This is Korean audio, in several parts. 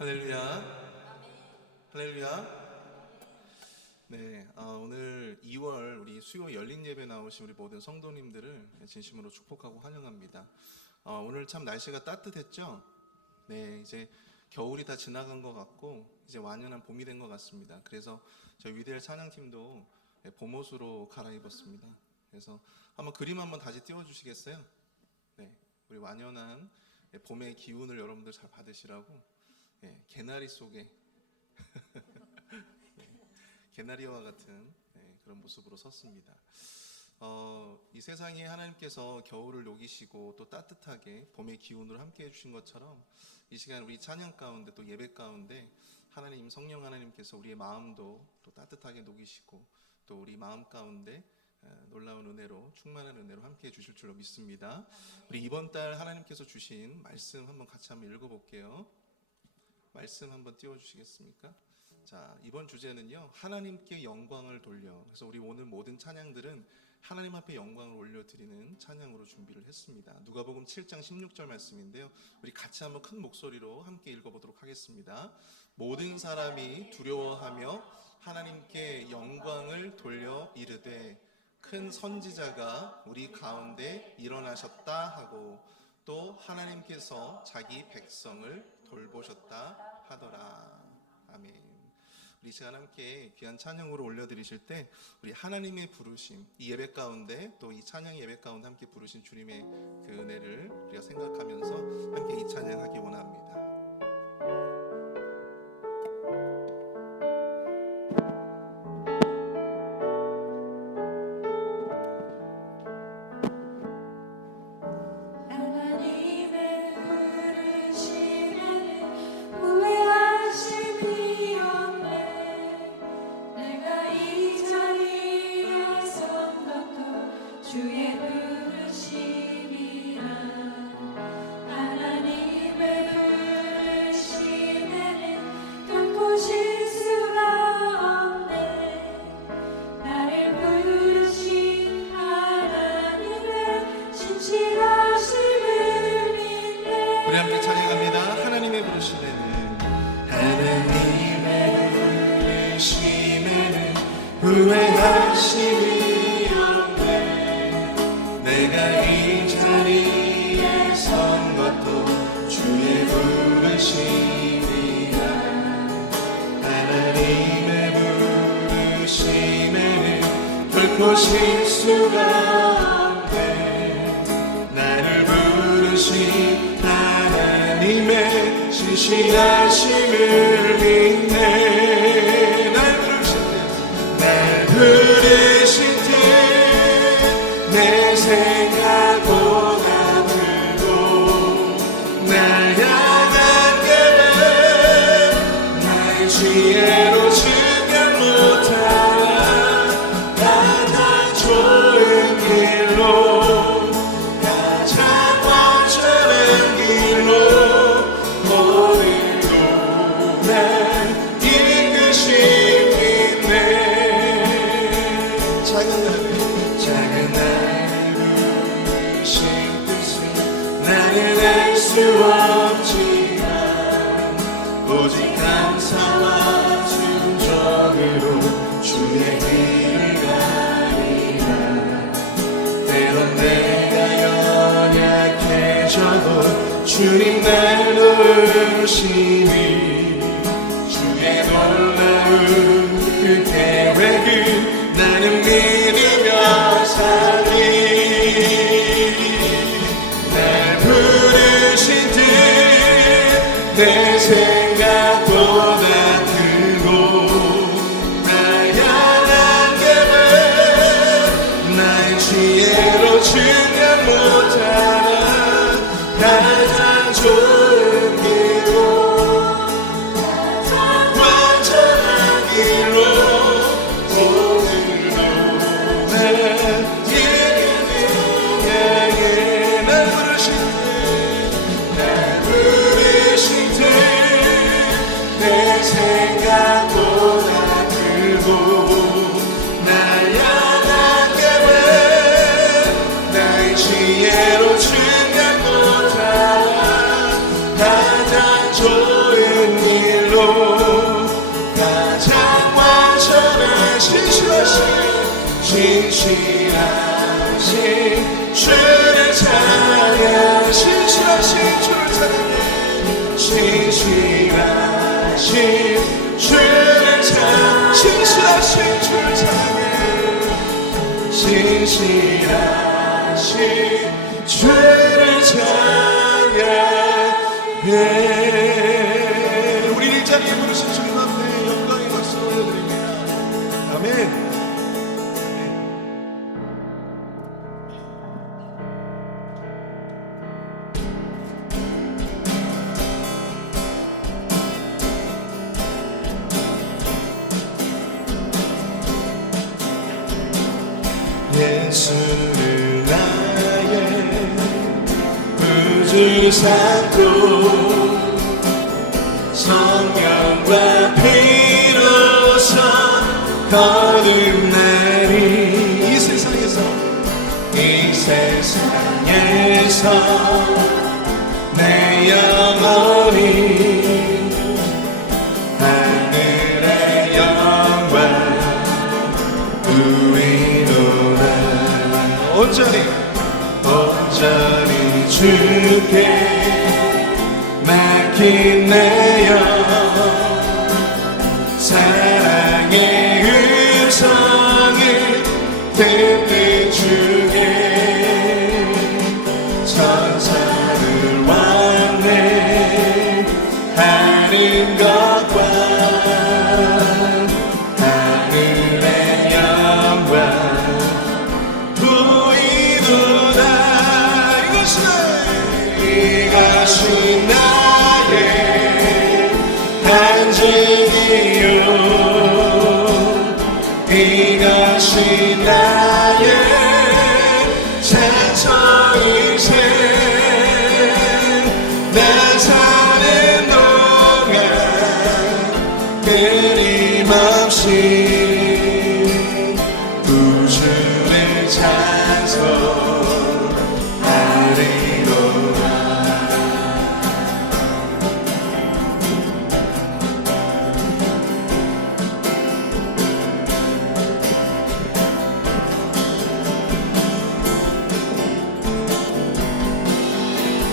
할렐루야. 할렐루야. 네, 오늘 2월 우리 수요 열린 예배 나오신 우리 모든 성도님들을 진심으로 축복하고 환영합니다. 오늘 참 날씨가 따뜻했죠? 네, 이제 겨울이 다 지나간 것 같고 이제 완연한 봄이 된 것 같습니다. 그래서 저희 위대할 찬양팀도 봄옷으로 갈아입었습니다. 그래서 한번 그림 한번 다시 띄워주시겠어요? 네, 우리 완연한 봄의 기운을 여러분들 잘 받으시라고 개나리 속에 개나리와 같은 그런 모습으로 섰습니다. 이 세상에 하나님께서 겨울을 녹이시고 또 따뜻하게 봄의 기운으로 함께 해주신 것처럼 이 시간 우리 찬양 가운데 또 예배 가운데 하나님 성령 하나님께서 우리의 마음도 또 따뜻하게 녹이시고 또 우리 마음 가운데 놀라운 은혜로 충만한 은혜로 함께 해주실 줄로 믿습니다. 우리 이번 달 하나님께서 주신 말씀 한번 같이 한번 읽어볼게요. 말씀 한번 띄워주시겠습니까? 자, 이번 주제는요, 하나님께 영광을 돌려. 그래서 우리 오늘 모든 찬양들은 하나님 앞에 영광을 올려드리는 찬양으로 준비를 했습니다. 누가복음 7장 16절 말씀인데요, 우리 같이 한번 큰 목소리로 함께 읽어보도록 하겠습니다. 모든 사람이 두려워하며 하나님께 영광을 돌려 이르되 큰 선지자가 우리 가운데 일어나셨다 하고 또 하나님께서 자기 백성을 돌보셨다 하더라. 아멘. 우리 시간 함께 귀한 찬양으로 올려드리실 때 우리 하나님의 부르심, 이 예배 가운데 또 이 찬양 예배 가운데 함께 부르신 주님의 그 은혜를 우리가 생각하면서 함께 이 찬양하기 원합니다. 우리 함께 찬양합니다. 하나님의 부르심에는 후회하심이 없네. 내가 이 자리에 선 것도 주의 부르심이라. 하나님의 부르심에는 결코 실수가 없네. 나를 부르신 하나님의 신실하심을 믿네. 날 부르신 듯 내 생각보다 크고 날 향한 계획 나의 지혜로 증명 못하나 가장 좋은 길로 가장 완전한 길로 오늘도 날 이끄심이 작은 나를 부르신 뜻은 나는 알 수 없지만 오직 감사와 순종으로 주의 길을 가리라. 때론 내가 연약해져도 주님 날 도우시니 주의 놀라운 그 계획을 나는 믿으며 살리. 날 부르신 듯 내 생각보다 크고 날 향한 계획 나의 지혜로 증명 못하나 가장 좋은 길로 완전한 길로 오늘도 날 향해 날 부르신 듯 주를 찬양 신실하신 주를 찬양해 신실하신 주를 찬양 신실하신 주를 찬양해 신실하신 주를 찬양해 우리 이 자리에 부르신 주님 앞에 영광의 박수 올려드립니다. 아멘. 예수를 나의 구주 삼고 성령과 피로써 거듭나니 이 세상에서 내 영혼이 하늘의 영광 누리노라 온전히 주께 맡긴 내 영 사랑의 음성을 듣는 중에 천사를 왕래하는 것과 하늘의 영광 보이도다 이것이 나의 간증이요 이것이 나의 찬송이세 나 사는 동안 끊임없이 구주를 찬송하리로다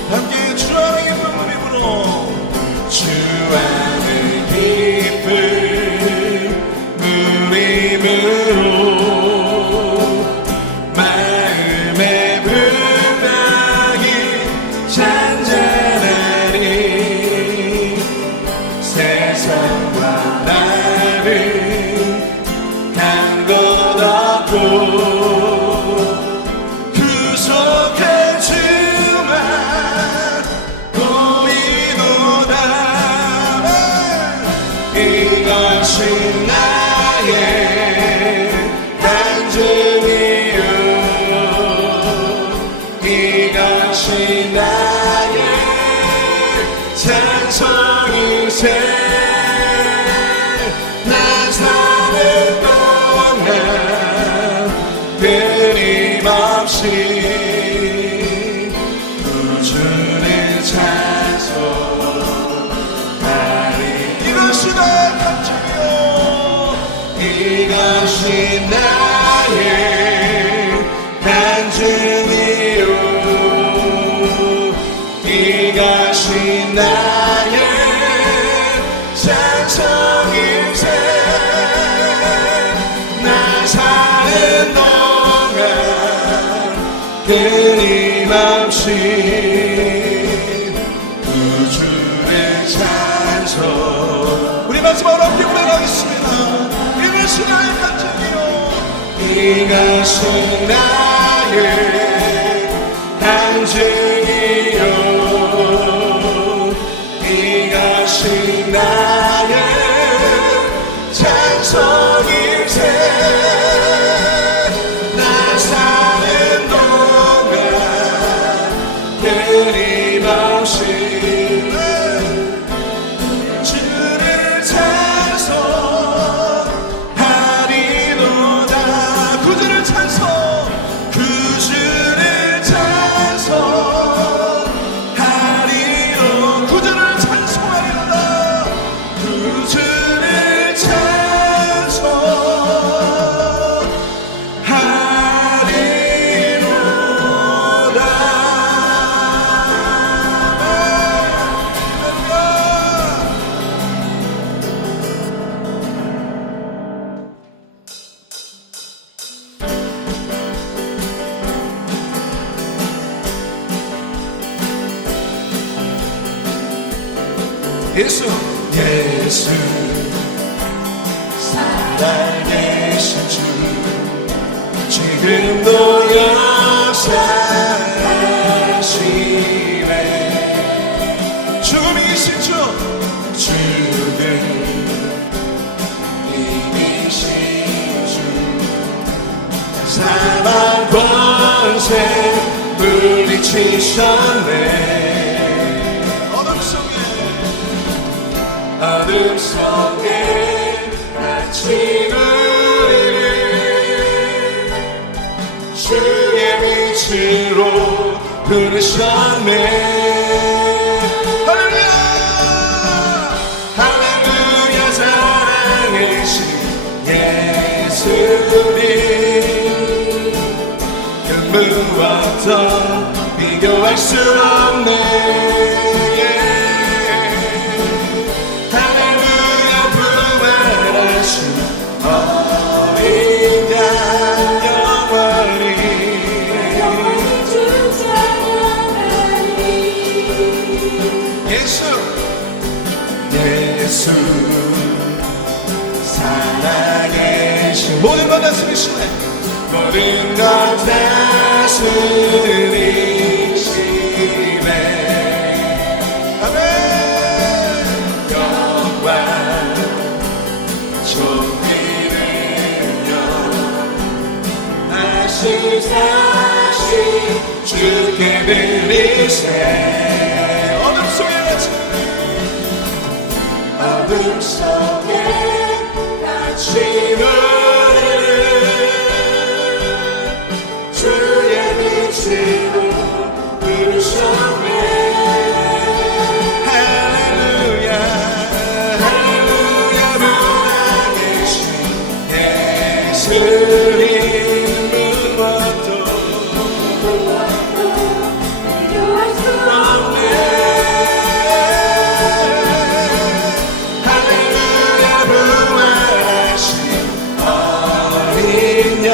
함께 주 안의 기쁨을 입으로 주 안의 기쁨을 입으로 마음의 불닭이 잔잔하니 세상과 나를 간 것 없고 구속한 주만 보이도다 이것이 나의 간증이요 이것이 나의 찬송이세 나 사는 동안 끊임없이 구주를 찬송하리 이것이 나의 간증이요 이것이 나의 간증이요 이것이 나의 찬송이세 나 사는 동안 끊임없이 구주를 찬송 우리 마지막으로 함께 고백하겠습니다. 이것이 나의 간증이요 이것이 나의 간증이요 이것이 나의 찬송이세 나 사는 동안 끊임없이 주를 찬송하리로다 구주를 찬송하리로 구주를 찬송하리로다 예수 예수 살아계신 주 지금도 역사하시네 죽음이 이신 주 죽음 이기신 주 사망 권세 물리치셨네 어둠 속에 같이 누리는 주의 빛으로 부르셨네 할렐루야 할렐루야 사랑하신 예수님 그 무엇도 비교할 수 없네 할렐루야 부활하신 어린 양 영원히 예수 예수 살아계신 모든 것 다스리시네 모든 것 다스리시네 아멘 영광 존귀는요 다시 주께 드리세 어둠 속에 같이 어둠 속에 같이 누리는 주의 빛으로 부르셨네 할렐루야 할렐루야 무한하신 예수님 무엇도 없네 할렐루야 부활하신 어린 양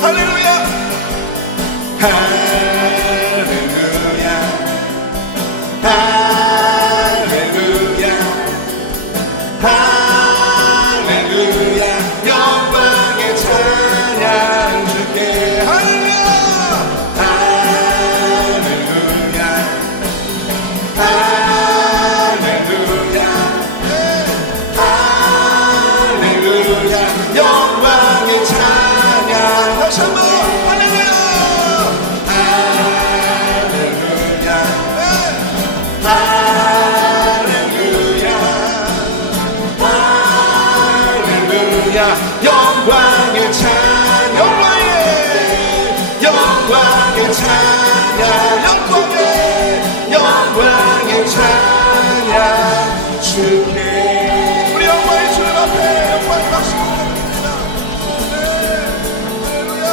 할렐루야 할렐루야 할렐루야 할렐루야 영광의 찬양 주께 할렐루야 할렐루야 할렐루야 할렐루야 영광의 찬양 다시 한번 할렐루야 할렐루야 할렐루야 할렐루야 영광의 찬양 영광의 찬양 영광의 찬양 주께 우리 영광의 주님 앞에 영광의 박수 드립니다 네 할렐루야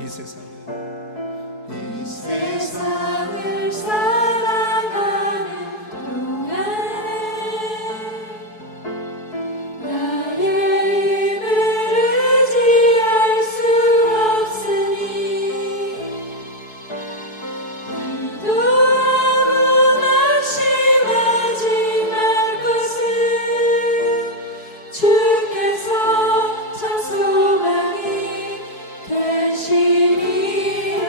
이 세상에 이 세상 세상을 살아가는 동안에 나의 힘을 의지할 수 없으니 기도하고 낙심하지 말 것은 주께서 참 소망이 되시리라.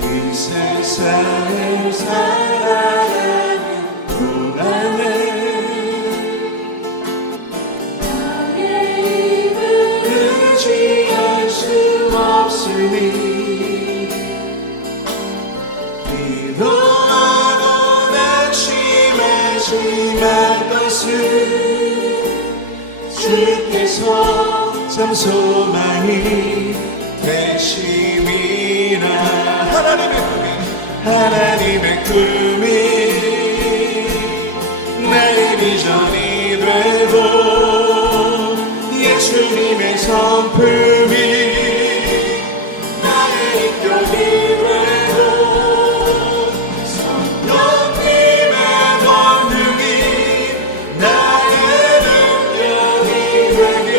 이 세상을 살아가는 동안에 나의 힘을 의지할 수 없으니 기도하고 낙심하지 말 것은 주께서 참 소망이 되심이라 하나님의 꿈이 나의 비전이 되고 예수님 성품이 나의 인격이 되고 성령님의 권능이 나의 능력이 되길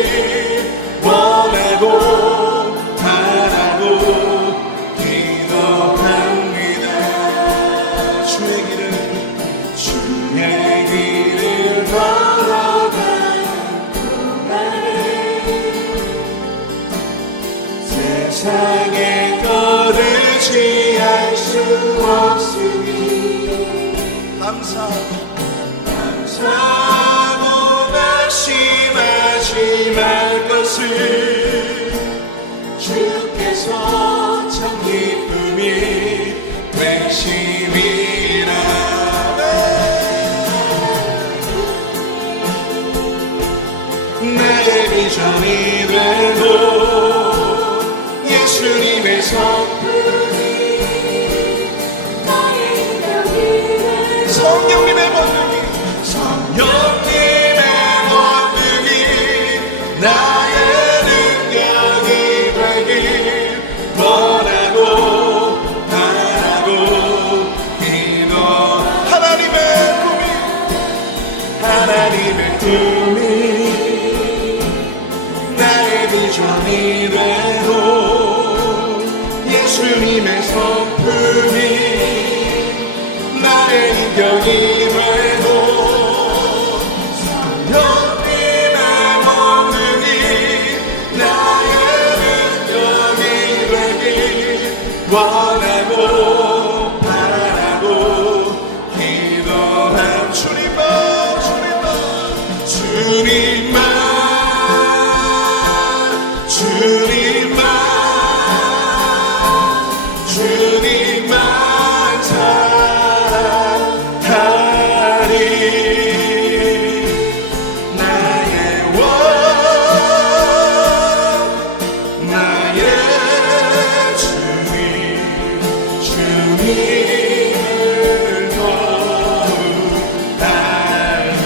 원하고 바라고 기도합니다. 주의 길을 걸어가는 동안에 세상의 거를 취할 수 없으니 감사하고 낙심하지 말 것을 주께서 참 기쁨이 되심이라. 나의 비전이 되고 예수님의 성품이 나의 인격이 되고 성령님의 권능이 나의 능력이 되길 원하고 바라고 기도. 하나님의 꿈이 나의 비전이 되고 예수님의 성품이 나의 인격이 되고 성령님의 권능이 나의 능력이 되길 원하고 바라고 기도함. 주님만 사랑하리. 나의 원 나의 주님을 더욱하기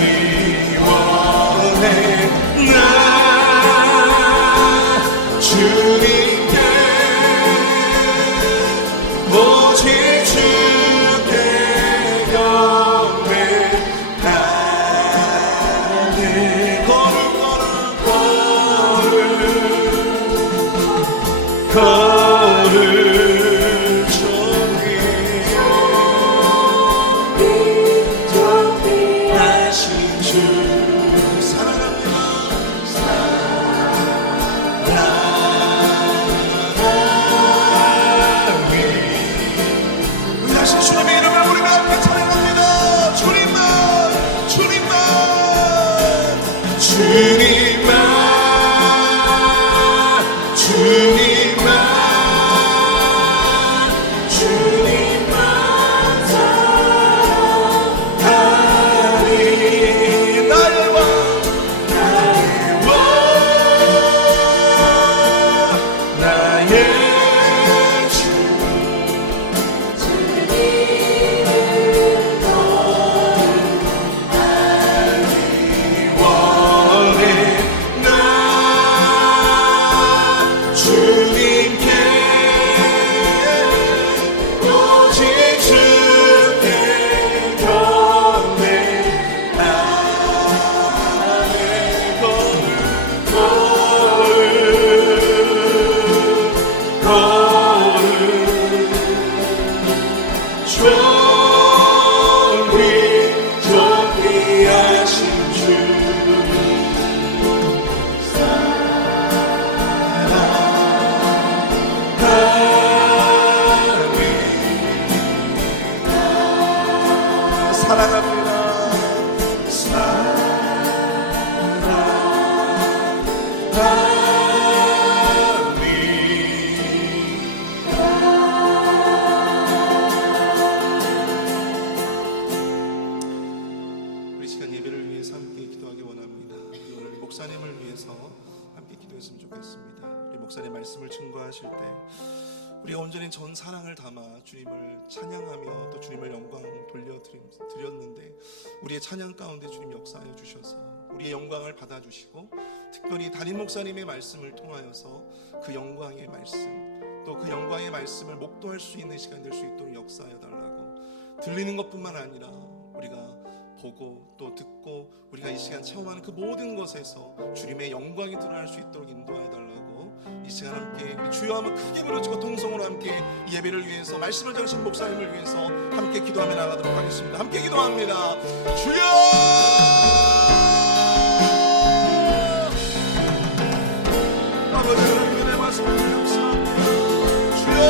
원해. 나 주님께 오직 주께 경배하네. 걸을 존귀하신 주 사랑합니다. 우리 다시 주님의 이름을 우리가 함께 찬양합니다. 주님만 사랑하리. 나의 왕 나의 주 원해. 나 주님께 오직 주께 경배하네. 존귀하신 주 사랑합니다. 우리 시간 예배를 위해서 함께 기도하기 원합니다. 오늘 목사님을 위해서 함께 기도했으면 좋겠습니다. 우리 목사님 말씀을 증거하실 때 우리가 온전히 전 사랑을 담아 주님을 찬양하며 또 주님을 영광 돌려드렸는데 우리의 찬양 가운데 주님 역사하여 주셔서 우리의 영광을 받아주시고 특별히 담임 목사님의 말씀을 통하여서 그 영광의 말씀, 또 그 영광의 말씀을 목도할 수 있는 시간 될 수 있도록 역사하여 달라고, 들리는 것뿐만 아니라 우리가 보고 또 듣고 우리가 이 시간 체험하는 그 모든 것에서 주님의 영광이 드러날 수 있도록 인도하여 달라고, 이 시간 함께 우리 주여 한번 크게 부르짖고 통성으로 함께 이 예배를 위해서, 말씀을 전하신 목사님을 위해서 함께 기도하며 나가도록 하겠습니다. 함께 기도합니다. 주여! 아버지 하나님 은혜 말씀 감사합니다. 주여,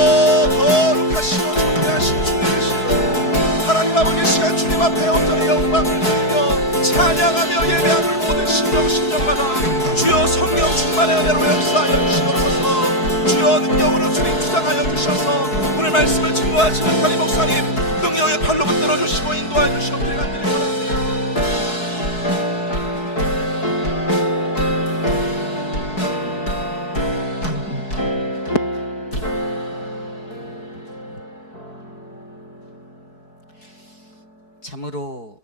거룩하시고 존귀하신 주님이시여, 하나님 아버지 시간 주님 앞에 온전히 영광을 드리며 찬양하며 예배하는 모든 심령마다 주여 성령 충만의 은혜로 역사하여 주시옵소서. 주여 능력으로 주님 주장하여 주셔서 오늘 말씀을 증거하시는 담임 목사님 능력의 팔로 붙들어 주시고 인도하여 주시옵기를 간절히 원합니다. 참으로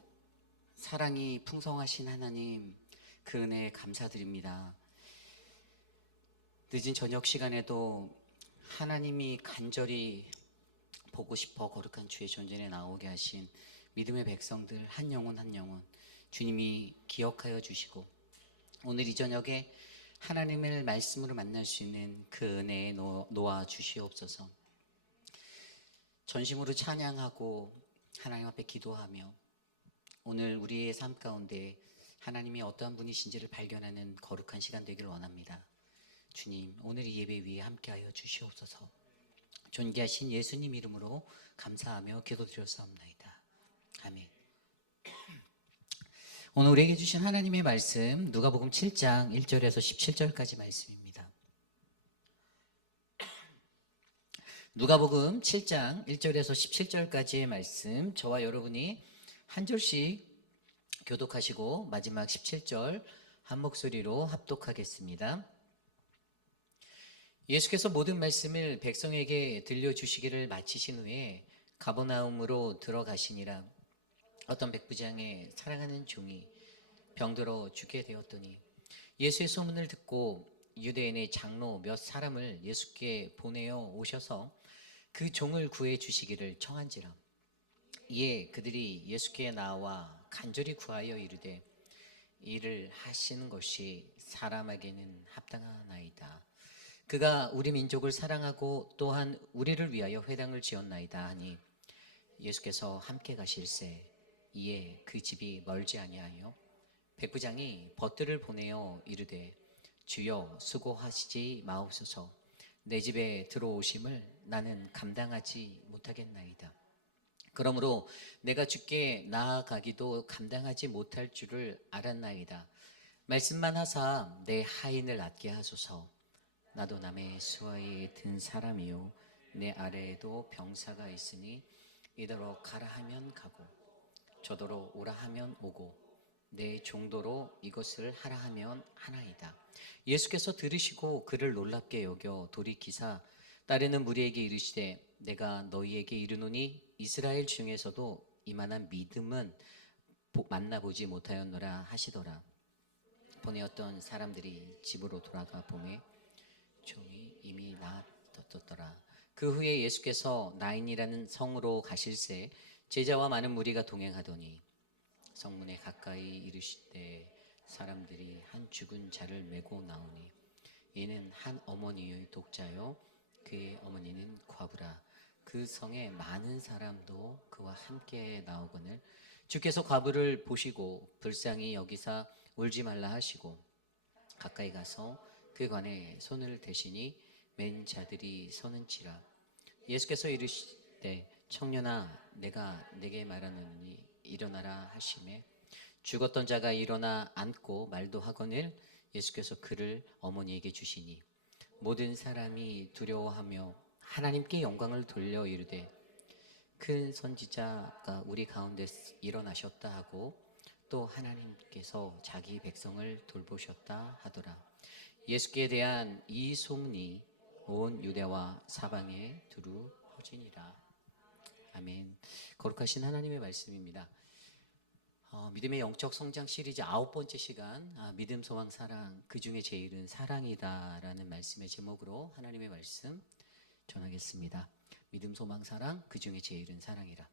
사랑이 풍성하신 하나님, 그 은혜에 감사드립니다. 늦은 저녁 시간에도 하나님이 간절히 보고 싶어 거룩한 주의 존전에 나오게 하신 믿음의 백성들 한 영혼 한 영혼 주님이 기억하여 주시고, 오늘 이 저녁에 하나님을 말씀으로 만날 수 있는 그 은혜에 놓아 주시옵소서. 전심으로 찬양하고 하나님 앞에 기도하며 오늘 우리의 삶 가운데 하나님이 어떠한 분이신지를 발견하는 거룩한 시간 되기를 원합니다. 주님, 오늘 이 예배 위에 함께하여 주시옵소서. 존귀하신 예수님 이름으로 감사하며 기도드렸사옵나이다. 아멘. 오늘 우리에게 주신 하나님의 말씀, 누가복음 7장 1절에서 17절까지 말씀입니다. 누가복음 7장 1절에서 17절까지의 말씀, 저와 여러분이 한 절씩 교독하시고 마지막 17절 한 목소리로 합독하겠습니다. 예수께서 모든 말씀을 백성에게 들려주시기를 마치신 후에 가버나움으로 들어가시니라. 어떤 백부장의 사랑하는 종이 병들어 죽게 되었더니 예수의 소문을 듣고 유대인의 장로 몇 사람을 예수께 보내어 오셔서 그 종을 구해 주시기를 청한지라. 이에 그들이 예수께 나와 간절히 구하여 이르되, 이를 하시는 것이 사람에게는 합당하나이다. 그가 우리 민족을 사랑하고 또한 우리를 위하여 회당을 지었나이다 하니, 예수께서 함께 가실새 이에 그 집이 멀지 아니하여 백부장이 벗들을 보내어 이르되, 주여 수고하시지 마옵소서. 내 집에 들어오심을 나는 감당하지 못하겠나이다. 그러므로 내가 주께 나아가기도 감당하지 못할 줄을 알았나이다. 말씀만 하사 내 하인을 낫게 하소서. 나도 남의 수하에 든 사람이요 내 아래에도 병사가 있으니 이더러 가라 하면 가고 저더러 오라 하면 오고 내 종도로 이것을 하라 하면 하나이다. 예수께서 들으시고 그를 놀랍게 여겨 돌이키사 따르는 무리에게 이르시되, 내가 너희에게 이르노니 이스라엘 중에서도 이만한 믿음은 만나보지 못하였노라 하시더라. 보내었던 사람들이 집으로 돌아가 보매 종이 이미 나아졌더라. 그 후에 예수께서 나인이라는 성으로 가실새 제자와 많은 무리가 동행하더니 성문에 가까이 이르시되 사람들이 한 죽은 자를 메고 나오니 이는 한 어머니의 독자요 그의 어머니는 과부라. 그 성에 많은 사람도 그와 함께 나오거늘 주께서 과부를 보시고 불쌍히 여기사 울지 말라 하시고 가까이 가서 그 관에 손을 대시니 맨 자들이 서는지라. 예수께서 이르시되 청년아 내가 네게 말하노니 일어나라 하시매 죽었던 자가 일어나 앉고 말도 하거늘 예수께서 그를 어머니에게 주시니 모든 사람이 두려워하며 하나님께 영광을 돌려 이르되 큰 선지자가 우리 가운데 일어나셨다 하고 또 하나님께서 자기 백성을 돌보셨다 하더라. 예수께 대한 이 소문이 온 유대와 사방에 두루 퍼지니라. 아멘. 거룩하신 하나님의 말씀입니다. 믿음의 영적 성장 시리즈 9번째 시간, 믿음, 소망, 사랑, 그 중에 제일은 사랑이다라는 말씀의 제목으로 하나님의 말씀 전하겠습니다. 믿음, 소망, 사랑, 그 중에 제일은 사랑이라.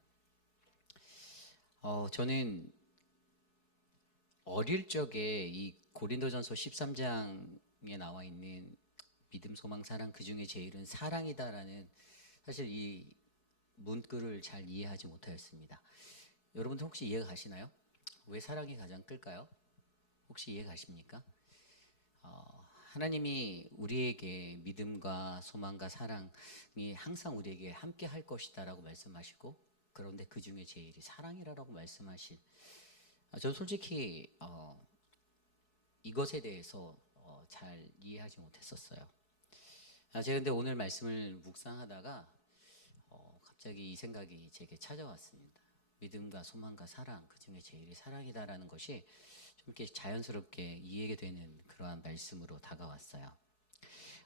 저는 어릴 적에 이 고린도전서 13장에 나와 있는 믿음, 소망, 사랑, 그 중에 제일은 사랑이다라는 사실 이 문구를 잘 이해하지 못하였습니다. 여러분들 혹시 이해가 가시나요? 왜 사랑이 가장 클까요? 혹시 이해 가십니까? 하나님이 우리에게 믿음과 소망과 사랑이 항상 우리에게 함께 할 것이다 라고 말씀하시고, 그런데 그 중에 제일이 사랑이라고 말씀하신, 저는 솔직히 이것에 대해서 잘 이해하지 못했었어요. 제가 근데 오늘 말씀을 묵상하다가 갑자기 이 생각이 제게 찾아왔습니다. 믿음과 소망과 사랑, 그 중에 제일이 사랑이다라는 것이 좀 이렇게 자연스럽게 이해가 되는 그러한 말씀으로 다가왔어요.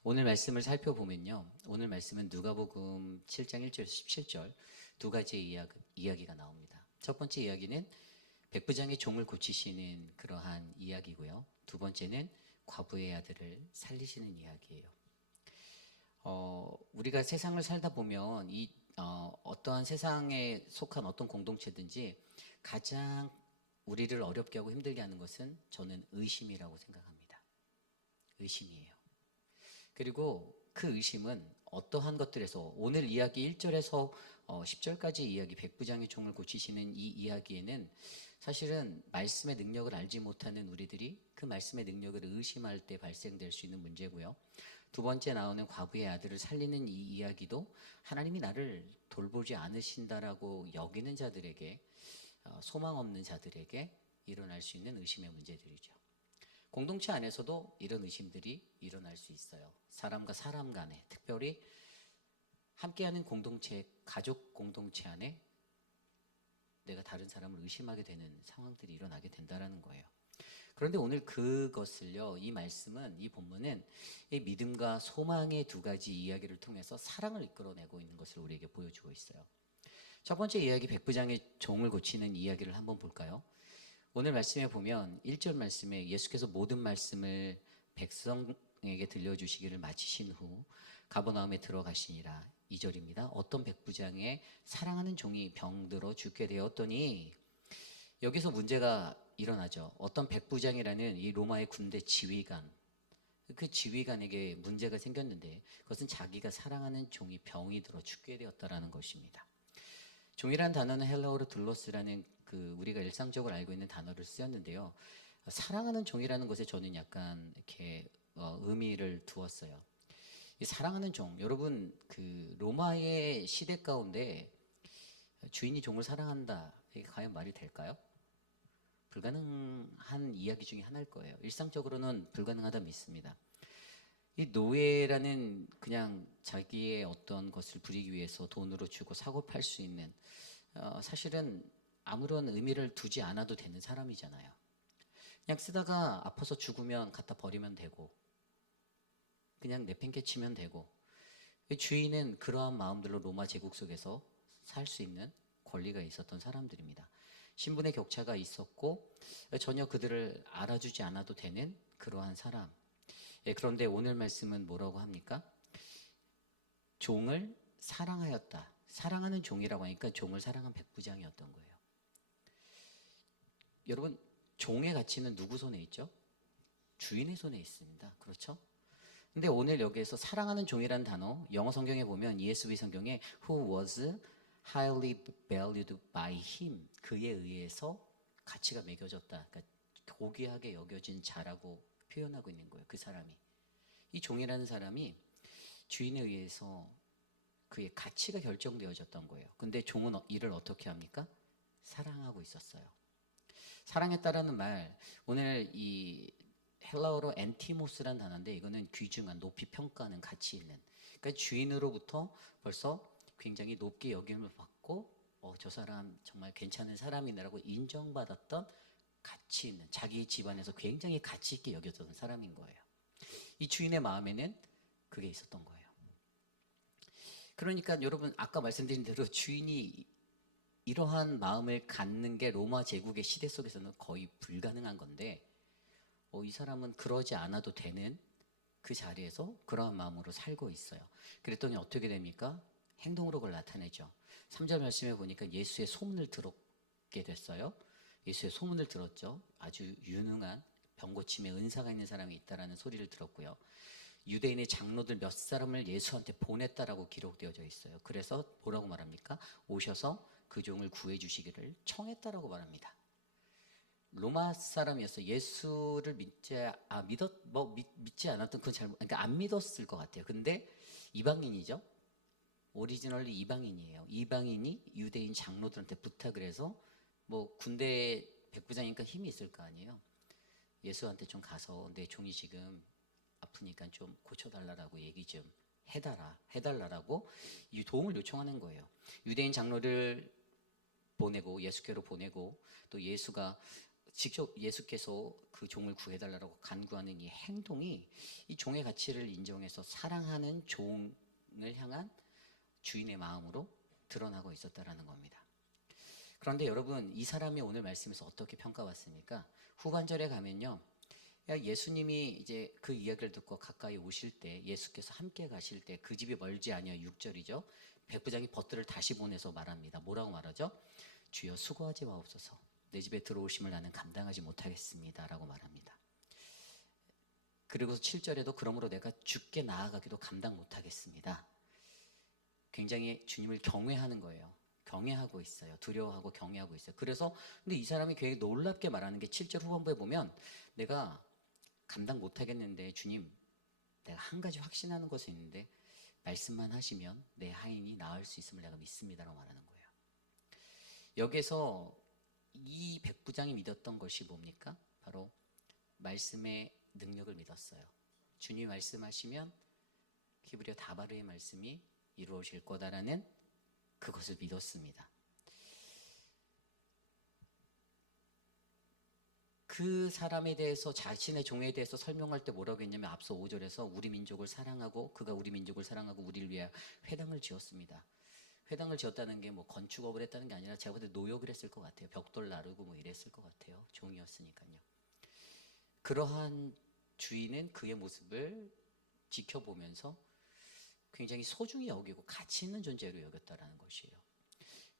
오늘 말씀을 살펴보면요, 오늘 말씀은 누가복음 7장 1절에서 17절 두 가지의 이야기가 나옵니다. 첫 번째 이야기는 백부장의 종을 고치시는 그러한 이야기고요. 두 번째는 과부의 아들을 살리시는 이야기예요. 우리가 세상을 살다 보면 어떠한 세상에 속한 어떤 공동체든지 가장 우리를 어렵게 하고 힘들게 하는 것은 저는 의심이라고 생각합니다. 의심이에요. 그리고 그 의심은 어떠한 것들에서 오늘 이야기 1절에서 10절까지 이야기 백부장의 종을 고치시는 이 이야기에는 사실은 말씀의 능력을 알지 못하는 우리들이 그 말씀의 능력을 의심할 때 발생될 수 있는 문제고요. 두 번째 나오는 과부의 아들을 살리는 이 이야기도 하나님이 나를 돌보지 않으신다라고 여기는 자들에게, 소망 없는 자들에게 일어날 수 있는 의심의 문제들이죠. 공동체 안에서도 이런 의심들이 일어날 수 있어요. 사람과 사람 간에, 특별히 함께하는 공동체, 가족 공동체 안에 내가 다른 사람을 의심하게 되는 상황들이 일어나게 된다는 거예요. 그런데 오늘 그것을요, 이 말씀은, 이 본문은 이 믿음과 소망의 두 가지 이야기를 통해서 사랑을 이끌어내고 있는 것을 우리에게 보여주고 있어요. 첫 번째 이야기, 백부장의 종을 고치는 이야기를 한번 볼까요? 오늘 말씀에 보면 1절 말씀에 예수께서 모든 말씀을 백성에게 들려주시기를 마치신 후 가버나움에 들어가시니라. 2절입니다. 어떤 백부장의 사랑하는 종이 병들어 죽게 되었더니, 여기서 문제가 일어나죠. 어떤 백부장이라는 이 로마의 군대 지휘관, 그 지휘관에게 문제가 생겼는데 그것은 자기가 사랑하는 종이 병이 들어 죽게 되었다라는 것입니다. 종이라는 단어는 헬라어로 둘로스라는 우리가 일상적으로 알고 있는 단어를 쓰였는데요. 사랑하는 종이라는 것에 저는 약간 이렇게 의미를 두었어요. 이 사랑하는 종, 여러분 로마의 시대 가운데 주인이 종을 사랑한다, 이게 과연 말이 될까요? 불가능한 이야기 중에 하나일 거예요. 일상적으로는 불가능하다 믿습니다. 이 노예라는 그냥 자기의 어떤 것을 부리기 위해서 돈으로 주고 사고 팔 수 있는, 사실은 아무런 의미를 두지 않아도 되는 사람이잖아요. 그냥 쓰다가 아파서 죽으면 갖다 버리면 되고, 그냥 내팽개치면 되고, 주인은 그러한 마음들로 로마 제국 속에서 살 수 있는 권리가 있었던 사람들입니다. 신분의 격차가 있었고 전혀 그들을 알아주지 않아도 되는 그러한 사람. 그런데 오늘 말씀은 뭐라고 합니까? 종을 사랑하였다. 사랑하는 종이라고 하니까 종을 사랑한 백부장이었던 거예요. 여러분, 종의 가치는 누구 손에 있죠? 주인의 손에 있습니다. 그렇죠? 근데 오늘 여기에서 사랑하는 종이라는 단어, 영어 성경에 보면 ESV 성경에 who was highly valued by him, 그에 의해서 가치가 매겨졌다, 그러니까 고귀하게 여겨진 자라고 표현하고 있는 거예요. 그 사람이, 이 종이라는 사람이 주인에 의해서 그의 가치가 결정되어졌던 거예요. 근데 종은 이를 어떻게 합니까? 사랑하고 있었어요. 사랑했다라는 말, 오늘 이 헬라어로 엔티모스라는 단어인데 이거는 귀중한, 높이 평가하는, 가치 있는, 그러니까 주인으로부터 벌써 굉장히 높게 여김을 받고 저 사람 정말 괜찮은 사람이라고 인정받았던, 가치 있는, 자기 집안에서 굉장히 가치 있게 여겼던 사람인 거예요. 이 주인의 마음에는 그게 있었던 거예요. 그러니까 여러분, 아까 말씀드린 대로 주인이 이러한 마음을 갖는 게 로마 제국의 시대 속에서는 거의 불가능한 건데 이 사람은 그러지 않아도 되는 그 자리에서 그러한 마음으로 살고 있어요. 그랬더니 어떻게 됩니까? 행동으로 그걸 나타내죠. 3절 말씀에 보니까 예수의 소문을 들었게 됐어요. 예수의 소문을 들었죠. 아주 유능한 병고침에 은사가 있는 사람이 있다라는 소리를 들었고요. 유대인의 장로들 몇 사람을 예수한테 보냈다라고 기록되어져 있어요. 그래서 뭐라고 말합니까? 오셔서 그 종을 구해 주시기를 청했다라고 말합니다. 로마 사람이었어요. 예수를 믿지 않았던 그건 그러니까 안 믿었을 것 같아요. 근데 이방인이죠. 오리지널리 이방인이에요. 이방인이 유대인 장로들한테 부탁을 해서 군대 백부장이니까 힘이 있을 거 아니에요. 예수한테 좀 가서 내 종이 지금 아프니까 좀 고쳐달라고 얘기 좀 해달라고 이 도움을 요청하는 거예요. 유대인 장로를 보내고 예수께로 보내고 또 예수가 직접 예수께서 그 종을 구해달라고 간구하는 이 행동이 이 종의 가치를 인정해서 사랑하는 종을 향한 주인의 마음으로 드러나고 있었다라는 겁니다. 그런데 여러분, 이 사람이 오늘 말씀에서 어떻게 평가받습니까? 후반절에 가면요, 예수님이 이제 그 이야기를 듣고 가까이 오실 때, 예수께서 함께 가실 때 그 집이 멀지 아니하 6절이죠. 백부장이 벗들을 다시 보내서 말합니다. 뭐라고 말하죠? 주여 수고하지 마옵소서. 내 집에 들어오심을 나는 감당하지 못하겠습니다 라고 말합니다. 그리고 7절에도 그러므로 내가 주께 나아가기도 감당 못하겠습니다. 굉장히 주님을 경외하는 거예요. 경외하고 있어요. 두려워하고 경외하고 있어요. 그래서 근데 이 사람이 굉장히 놀랍게 말하는 게 7절 후반부에 보면 내가 감당 못하겠는데 주님, 내가 한 가지 확신하는 것이 있는데 말씀만 하시면 내 하인이 나을 수 있음을 내가 믿습니다라고 말하는 거예요. 여기서 이 백부장이 믿었던 것이 뭡니까? 바로 말씀의 능력을 믿었어요. 주님이 말씀하시면 히브리어 다바르의 말씀이 이루어질 거다라는 그것을 믿었습니다. 그 사람에 대해서 자신의 종에 대해서 설명할 때 뭐라고 했냐면 앞서 5절에서 우리 민족을 사랑하고 그가 우리 민족을 사랑하고 우리를 위해 회당을 지었습니다. 회당을 지었다는 게 건축업을 했다는 게 아니라 제가 볼 때 노역을 했을 것 같아요. 벽돌 나르고 이랬을 것 같아요. 종이었으니까요. 그러한 주인은 그의 모습을 지켜보면서 굉장히 소중히 여기고 가치 있는 존재로 여겼다라는 것이에요.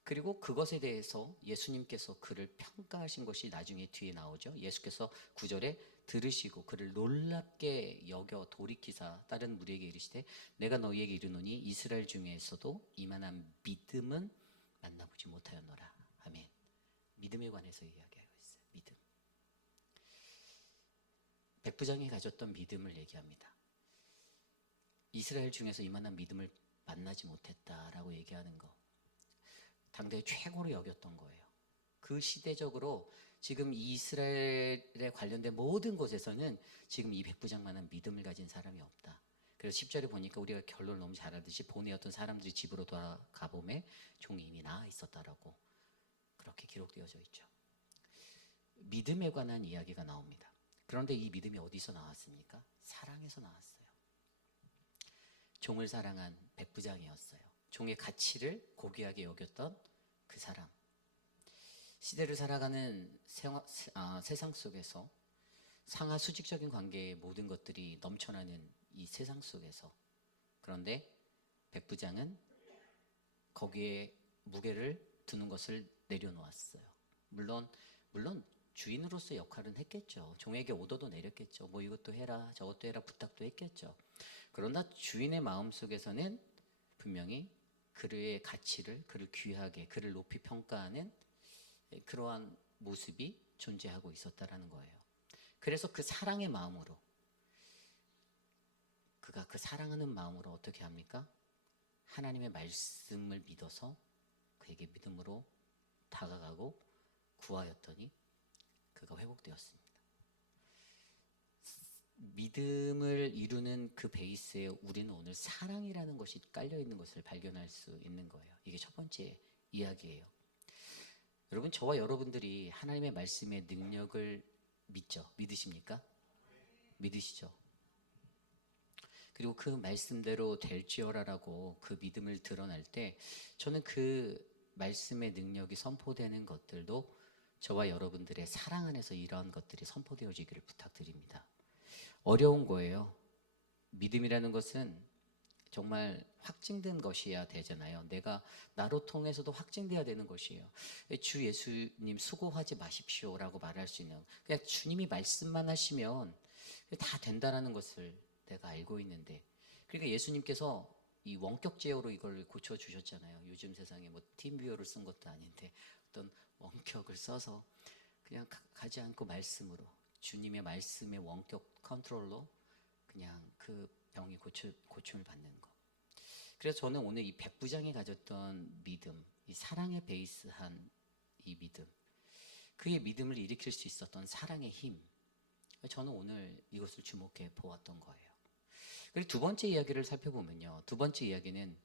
그리고 그것에 대해서 예수님께서 그를 평가하신 것이 나중에 뒤에 나오죠. 예수께서 9절에 들으시고 그를 놀랍게 여겨 돌이키사 다른 무리에게 이르시되 내가 너희에게 이르노니 이스라엘 중에서도 이만한 믿음은 만나보지 못하였노라. 아멘. 믿음에 관해서 이야기하고 있어요. 믿음. 백부장이 가졌던 믿음을 얘기합니다. 이스라엘 중에서 이만한 믿음을 만나지 못했다라고 얘기하는 거. 당대의 최고로 여겼던 거예요. 그 시대적으로 지금 이스라엘에 관련된 모든 곳에서는 지금 이 백부장만한 믿음을 가진 사람이 없다. 그래서 10절에 보니까 우리가 결론을 너무 잘 알듯이 보내었던 사람들이 집으로 돌아가 보매 종이 이미 나아 있었다라고 그렇게 기록되어져 있죠. 믿음에 관한 이야기가 나옵니다. 그런데 이 믿음이 어디서 나왔습니까? 사랑에서 나왔어요. 종을 사랑한 백부장이었어요. 종의 가치를 고귀하게 여겼던 그 사람. 시대를 살아가는 세상 속에서 상하 수직적인 관계의 모든 것들이 넘쳐나는 이 세상 속에서 그런데 백부장은 거기에 무게를 두는 것을 내려놓았어요. 물론 주인으로서 역할은 했겠죠. 종에게 오더도 내렸겠죠. 이것도 해라 저것도 해라 부탁도 했겠죠. 그러나 주인의 마음속에서는 분명히 그의 가치를, 그를 귀하게, 그를 높이 평가하는 그러한 모습이 존재하고 있었다라는 거예요. 그래서 그 사랑의 마음으로 그가 그 사랑하는 마음으로 어떻게 합니까? 하나님의 말씀을 믿어서 그에게 믿음으로 다가가고 구하였더니 그가 회복되었습니다. 믿음을 이루는 그 베이스에 우리는 오늘 사랑이라는 것이 깔려있는 것을 발견할 수 있는 거예요. 이게 첫 번째 이야기예요. 여러분, 저와 여러분들이 하나님의 말씀의 능력을 믿죠? 믿으십니까? 믿으시죠? 그리고 그 말씀대로 될지어라라고 그 믿음을 드러날 때 저는 그 말씀의 능력이 선포되는 것들도 저와 여러분들의 사랑 안에서 이러한 것들이 선포되어지기를 부탁드립니다. 어려운 거예요. 믿음이라는 것은 정말 확증된 것이어야 되잖아요. 내가 나로 통해서도 확증돼야 되는 것이에요. 주 예수님 수고하지 마십시오라고 말할 수 있는, 그냥 주님이 말씀만 하시면 다 된다라는 것을 내가 알고 있는데, 그러니까 예수님께서 이 원격 제어로 이걸 고쳐 주셨잖아요. 요즘 세상에 뭐 팀뷰어를 쓴 것도 아닌데 어떤 원격을 써서 그냥 가지 않고 말씀으로, 주님의 말씀의 원격 컨트롤로 그냥 그 병이 고침을 받는 거. 그래서 저는 오늘 이 백부장이 가졌던 믿음, 이 사랑에 베이스한 이 믿음, 그의 믿음을 일으킬 수 있었던 사랑의 힘, 저는 오늘 이것을 주목해 보았던 거예요. 그리고 두 번째 이야기를 살펴보면요, 두 번째 이야기는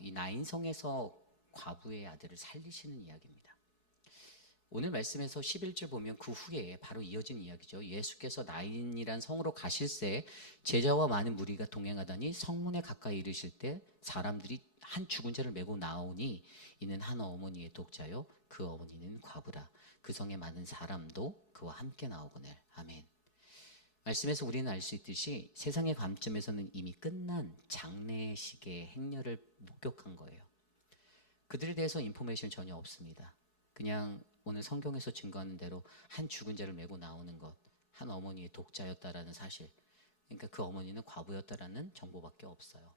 이 나인성에서 과부의 아들을 살리시는 이야기입니다. 오늘 말씀에서 11절 보면 그 후에 바로 이어진 이야기죠. 예수께서 나인이란 성으로 가실새 제자와 많은 무리가 동행하더니 성문에 가까이 이르실 때 사람들이 한 죽은 자를 메고 나오니 이는 한 어머니의 독자요 그 어머니는 과부라. 그 성에 많은 사람도 그와 함께 나오거늘. 아멘. 말씀에서 우리는 알 수 있듯이 세상의 관점에서는 이미 끝난 장례식의 행렬을 목격한 거예요. 그들에 대해서 인포메이션 전혀 없습니다. 그냥 오늘 성경에서 증거하는 대로 한 죽은 자를 메고 나오는 것, 한 어머니의 독자였다라는 사실, 그러니까 그 어머니는 과부였다라는 정보밖에 없어요.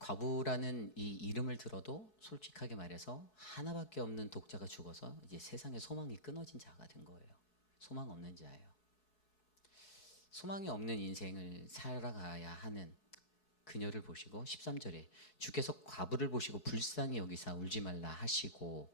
과부라는 이 이름을 들어도 솔직하게 말해서 하나밖에 없는 독자가 죽어서 이제 세상에 소망이 끊어진 자가 된 거예요. 소망 없는 자예요. 소망이 없는 인생을 살아가야 하는 그녀를 보시고 13절에 주께서 과부를 보시고 불쌍히 여기사 울지 말라 하시고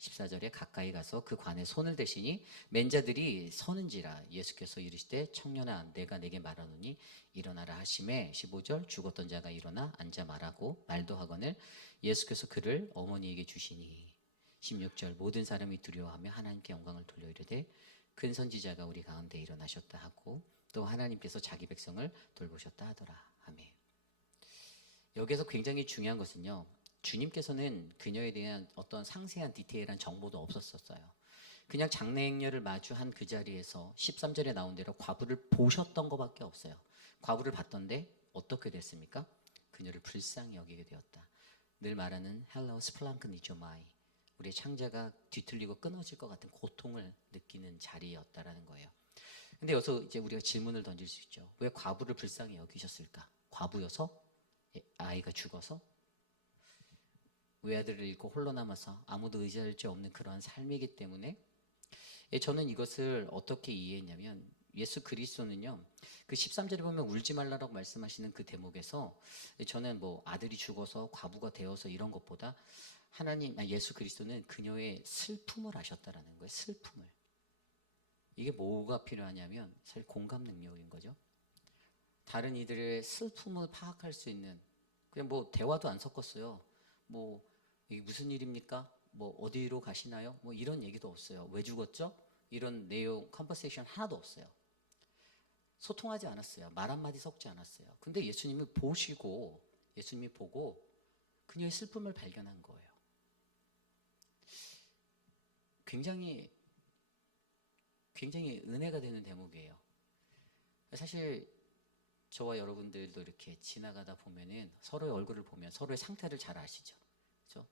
14절에 가까이 가서 그 관에 손을 대시니 맨자들이 서는지라. 예수께서 이르시되 청년아 내가 내게 말하노니 일어나라 하시매 15절 죽었던 자가 일어나 앉아 말하고 말도 하거늘 예수께서 그를 어머니에게 주시니 16절 모든 사람이 두려워하며 하나님께 영광을 돌려 이르되 큰 선지자가 우리 가운데 일어나셨다 하고 또 하나님께서 자기 백성을 돌보셨다 하더라. 아멘. 여기서 굉장히 중요한 것은요, 주님께서는 그녀에 대한 어떤 상세한 디테일한 정보도 없었어요. 그냥 장례 행렬을 마주한 그 자리에서 13절에 나온 대로 과부를 보셨던 것밖에 없어요. 과부를 봤던데 어떻게 됐습니까? 그녀를 불쌍히 여기게 되었다. 늘 말하는 헬로 스플랑크니조마이, 우리의 창자가 뒤틀리고 끊어질 것 같은 고통을 느끼는 자리였다라는 거예요. 근데 여기서 이제 우리가 질문을 던질 수 있죠. 왜 과부를 불쌍히 여기셨을까? 과부여서? 아이가 죽어서? 외아들을 잃고 홀로 남아서 아무도 의지할 수 없는 그러한 삶이기 때문에 저는 이것을 어떻게 이해했냐면, 예수 그리스도는요, 그 13절에 보면 울지 말라라고 말씀하시는 그 대목에서 저는 뭐 아들이 죽어서 과부가 되어서 이런 것보다 예수 그리스도는 그녀의 슬픔을 아셨다라는 거예요. 슬픔을. 이게 뭐가 필요하냐면 사실 공감 능력인 거죠. 다른 이들의 슬픔을 파악할 수 있는, 그냥 뭐 대화도 안 섞었어요. 뭐 이게 무슨 일입니까? 뭐 어디로 가시나요? 뭐 이런 얘기도 없어요. 왜 죽었죠? 이런 내용 컨버세이션 하나도 없어요. 소통하지 않았어요. 말 한마디 섞지 않았어요. 근데 예수님이 보고 그녀의 슬픔을 발견한 거예요. 굉장히 은혜가 되는 대목이에요. 사실 저와 여러분들도 이렇게 지나가다 보면은 서로의 얼굴을 보면 서로의 상태를 잘 아시죠? 그렇죠?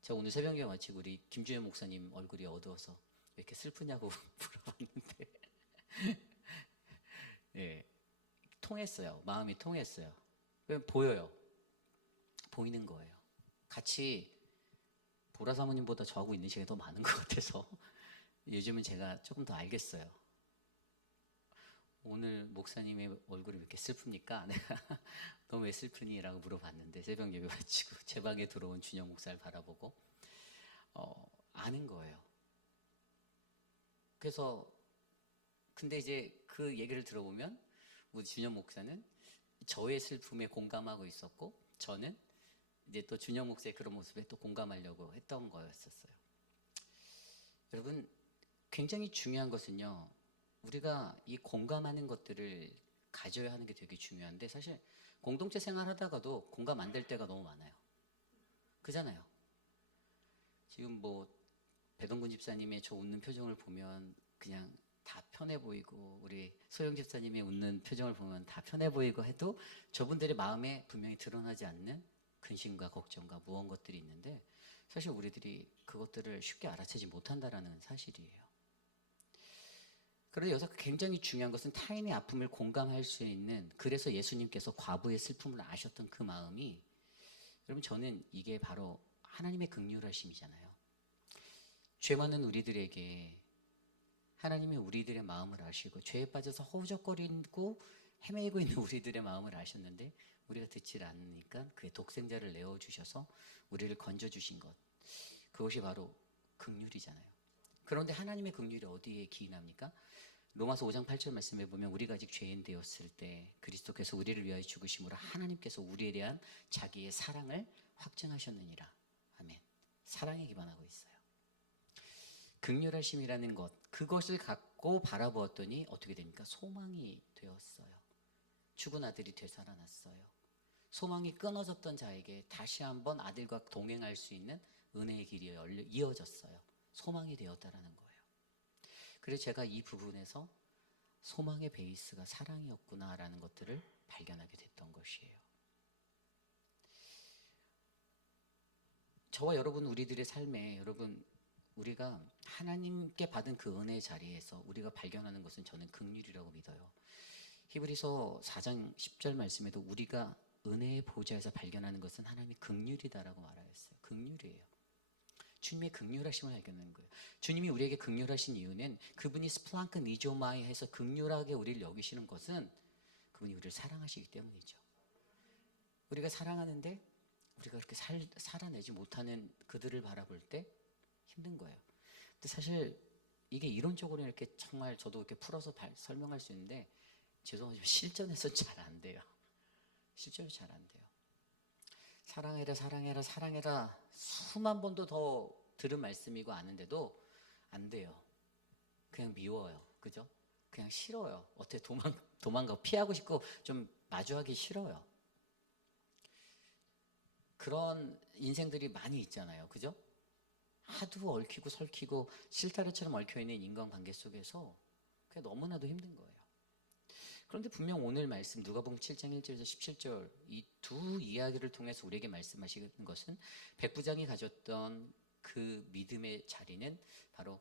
제가 오늘 새벽에 마치고 우리 김주현 목사님 얼굴이 어두워서 왜 이렇게 슬프냐고 물어봤는데 예, 통했어요. 마음이 통했어요. 왜 보여요? 보이는 거예요. 같이 보라 사모님보다 저하고 있는 시간이 더 많은 것 같아서 요즘은 제가 조금 더 알겠어요. 오늘 목사님의 얼굴이 왜 이렇게 슬픕니까? 내가 너 왜 슬프니? 라고 물어봤는데 새벽 예배 마치고 제 방에 들어온 준영 목사를 바라보고 아는 거예요. 그래서 근데 이제 그 얘기를 들어보면 우리 준영 목사는 저의 슬픔에 공감하고 있었고 저는 이제 또 준영 목사의 그런 모습에 또 공감하려고 했던 거였었어요. 여러분, 굉장히 중요한 것은요, 우리가 이 공감하는 것들을 가져야 하는 게 되게 중요한데 사실 공동체 생활하다가도 공감 안 될 때가 너무 많아요. 그잖아요. 지금 뭐 배동근 집사님의 저 웃는 표정을 보면 그냥 다 편해 보이고, 우리 소영 집사님의 웃는 표정을 보면 다 편해 보이고 해도 저분들의 마음에 분명히 드러나지 않는 근심과 걱정과 무언 것들이 있는데, 사실 우리들이 그것들을 쉽게 알아채지 못한다라는 사실이에요. 그런데 여기서 굉장히 중요한 것은 타인의 아픔을 공감할 수 있는, 그래서 예수님께서 과부의 슬픔을 아셨던 그 마음이, 여러분 저는 이게 바로 하나님의 긍휼하심이잖아요. 죄 많은 우리들에게 하나님이 우리들의 마음을 아시고, 죄에 빠져서 허우적거리고 헤매고 있는 우리들의 마음을 아셨는데 우리가 듣질 않으니까 그의 독생자를 내어주셔서 우리를 건져주신 것, 그것이 바로 긍휼이잖아요. 그런데 하나님의 긍휼이 어디에 기인합니까? 로마서 5장 8절 말씀에 보면, 우리가 아직 죄인 되었을 때 그리스도께서 우리를 위하여 죽으심으로 하나님께서 우리에 대한 자기의 사랑을 확증하셨느니라. 아멘. 사랑에 기반하고 있어요. 긍휼하심이라는 것, 그것을 갖고 바라보았더니 어떻게 됩니까? 소망이 되었어요. 죽은 아들이 되살아났어요. 소망이 끊어졌던 자에게 다시 한번 아들과 동행할 수 있는 은혜의 길이 이어졌어요. 소망이 되었다라는 거예요. 그래서 제가 이 부분에서 소망의 베이스가 사랑이었구나라는 것들을 발견하게 됐던 것이에요. 저와 여러분, 우리들의 삶에, 여러분, 우리가 하나님께 받은 그 은혜의 자리에서 우리가 발견하는 것은 저는 긍휼이라고 믿어요. 히브리서 4장 10절 말씀에도 우리가 은혜의 보좌에서 발견하는 것은 하나님의 긍휼이다라고 말하였어요. 긍휼이에요. 주님의 긍휼하심을 발견하는 거예요. 주님이 우리에게 긍휼하신 이유는 그분이 스플랑크 니조마이 해서 긍휼하게 우리를 여기시는 것은 그분이 우리를 사랑하시기 때문이죠. 우리가 사랑하는데 우리가 그렇게 살아내지 못하는 그들을 바라볼 때 힘든 거예요. 근데 사실 이게 이론적으로 이렇게 정말 저도 이렇게 풀어서 설명할 수 있는데, 죄송하지만 실전에서 잘 안 돼요. 실전이 잘 안 돼요. 사랑해라, 사랑해라, 사랑해라 수만 번도 더 들은 말씀이고 아는데도 안 돼요. 그냥 미워요. 그죠? 그냥 싫어요. 어떻게 도망가 피하고 싶고 좀 마주하기 싫어요. 그런 인생들이 많이 있잖아요. 그죠? 하도 얽히고 설키고 실타래처럼 얽혀있는 인간관계 속에서 그게 너무나도 힘든 거예요. 그런데 분명 오늘 말씀 누가복음 7장 1절에서 17절 이 두 이야기를 통해서 우리에게 말씀하시는 것은, 백부장이 가졌던 그 믿음의 자리는 바로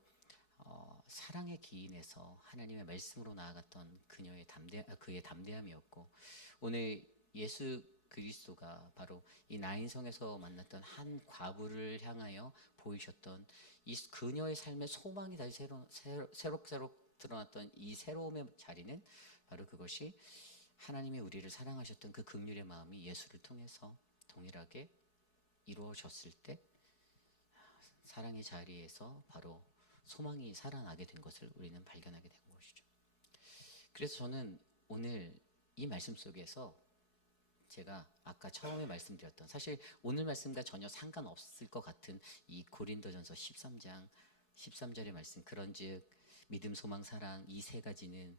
사랑의 기인에서 하나님의 말씀으로 나아갔던 그의 담대함이었고, 오늘 예수 그리스도가 바로 이 나인성에서 만났던 한 과부를 향하여 보이셨던 이 그녀의 삶의 소망이 다시 새록새록 드러났던 이 새로움의 자리는 바로 그것이 하나님이 우리를 사랑하셨던 그 긍휼의 마음이 예수를 통해서 동일하게 이루어졌을 때 사랑의 자리에서 바로 소망이 살아나게 된 것을 우리는 발견하게 된 것이죠. 그래서 저는 오늘 이 말씀 속에서 제가 아까 처음에 말씀드렸던, 사실 오늘 말씀과 전혀 상관없을 것 같은 이 고린도전서 13장 13절의 말씀, 그런즉 믿음, 소망, 사랑 이 세 가지는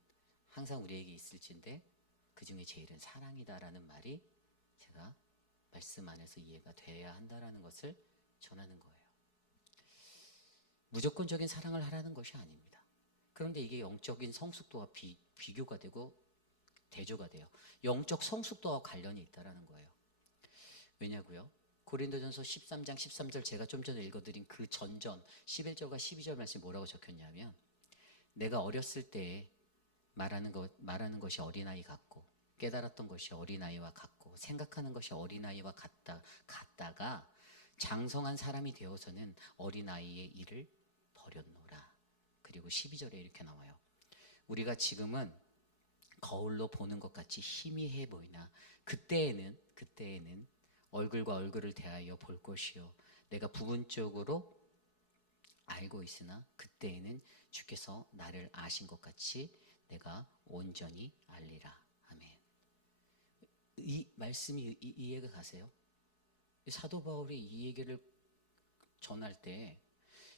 항상 우리에게 있을진데 그 중에 제일은 사랑이다라는 말이 제가 말씀 안에서 이해가 돼야 한다라는 것을 전하는 거예요. 무조건적인 사랑을 하라는 것이 아닙니다. 그런데 이게 영적인 성숙도와 비교가 되고 대조가 돼요. 영적 성숙도와 관련이 있다라는 거예요. 왜냐고요? 고린도전서 13장 13절 제가 좀 전에 읽어드린 그 전전 11절과 12절 말씀이 뭐라고 적혔냐면, 내가 어렸을 때 말하는 것이 어린아이 같고 깨달았던 것이 어린아이와 같고 생각하는 것이 어린아이와 같다가 장성한 사람이 되어서는 어린아이의 일을 버렸노라. 그리고 12절에 이렇게 나와요. 우리가 지금은 거울로 보는 것 같이 희미해 보이나 그때에는 얼굴과 얼굴을 대하여 볼 것이요 내가 부분적으로 알고 있으나 그때에는 주께서 나를 아신 것 같이 내가 온전히 알리라. 아멘. 이 말씀이 이해가 가세요? 사도 바울이 이 얘기를 전할 때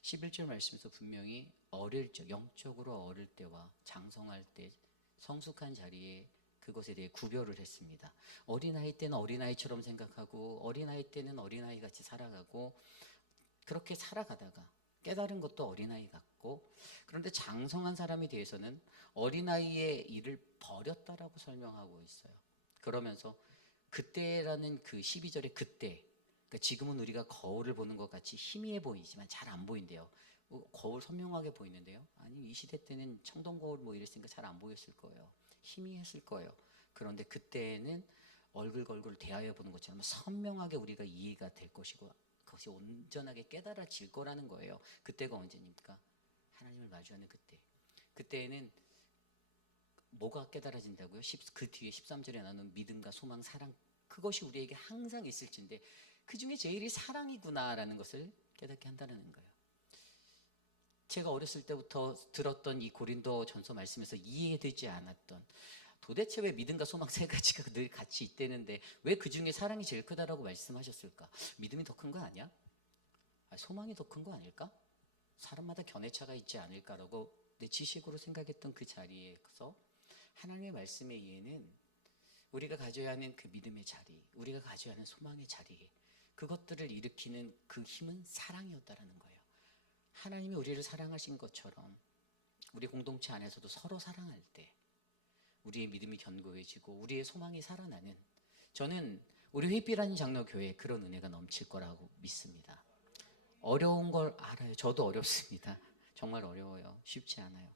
11절 말씀에서 분명히 어릴 적, 영적으로 어릴 때와 장성할 때 성숙한 자리에 그것에 대해 구별을 했습니다. 어린아이 때는 어린아이처럼 생각하고 어린아이 때는 어린아이 같이 살아가고 그렇게 살아가다가 깨달은 것도 어린아이 같고, 그런데 장성한 사람에 대해서는 어린아이의 일을 버렸다라고 설명하고 있어요. 그러면서 그때라는 그 12절의 그때, 그러니까 지금은 우리가 거울을 보는 것 같이 희미해 보이지만 잘 안 보인대요. 거울 선명하게 보이는데요. 아니, 이 시대 때는 청동 거울 뭐 이랬으니까 잘 안 보였을 거예요. 희미했을 거예요. 그런데 그때는 얼굴 대하여 보는 것처럼 선명하게 우리가 이해가 될 것이고 그것이 온전하게 깨달아질 거라는 거예요. 그때가 언제입니까? 하나님을 마주하는 그때. 그때에는 뭐가 깨달아진다고요? 그 뒤에 13절에 나오는 믿음과 소망, 사랑, 그것이 우리에게 항상 있을진데 그 중에 제일이 사랑이구나라는 것을 깨닫게 한다는 거예요. 제가 어렸을 때부터 들었던 이 고린도 전서 말씀에서 이해되지 않았던, 도대체 왜 믿음과 소망 세 가지가 늘 같이 있다는데 왜 그 중에 사랑이 제일 크다라고 말씀하셨을까? 믿음이 더 큰 거 아니야? 소망이 더 큰 거 아닐까? 사람마다 견해차가 있지 않을까라고 내 지식으로 생각했던 그 자리에서 하나님의 말씀의 이해는 우리가 가져야 하는 그 믿음의 자리, 우리가 가져야 하는 소망의 자리, 그것들을 일으키는 그 힘은 사랑이었다라는 거예요. 하나님이 우리를 사랑하신 것처럼 우리 공동체 안에서도 서로 사랑할 때 우리의 믿음이 견고해지고 우리의 소망이 살아나는, 저는 우리 휘비라는 장로교회에 그런 은혜가 넘칠 거라고 믿습니다. 어려운 걸 알아요. 저도 어렵습니다. 정말 어려워요. 쉽지 않아요.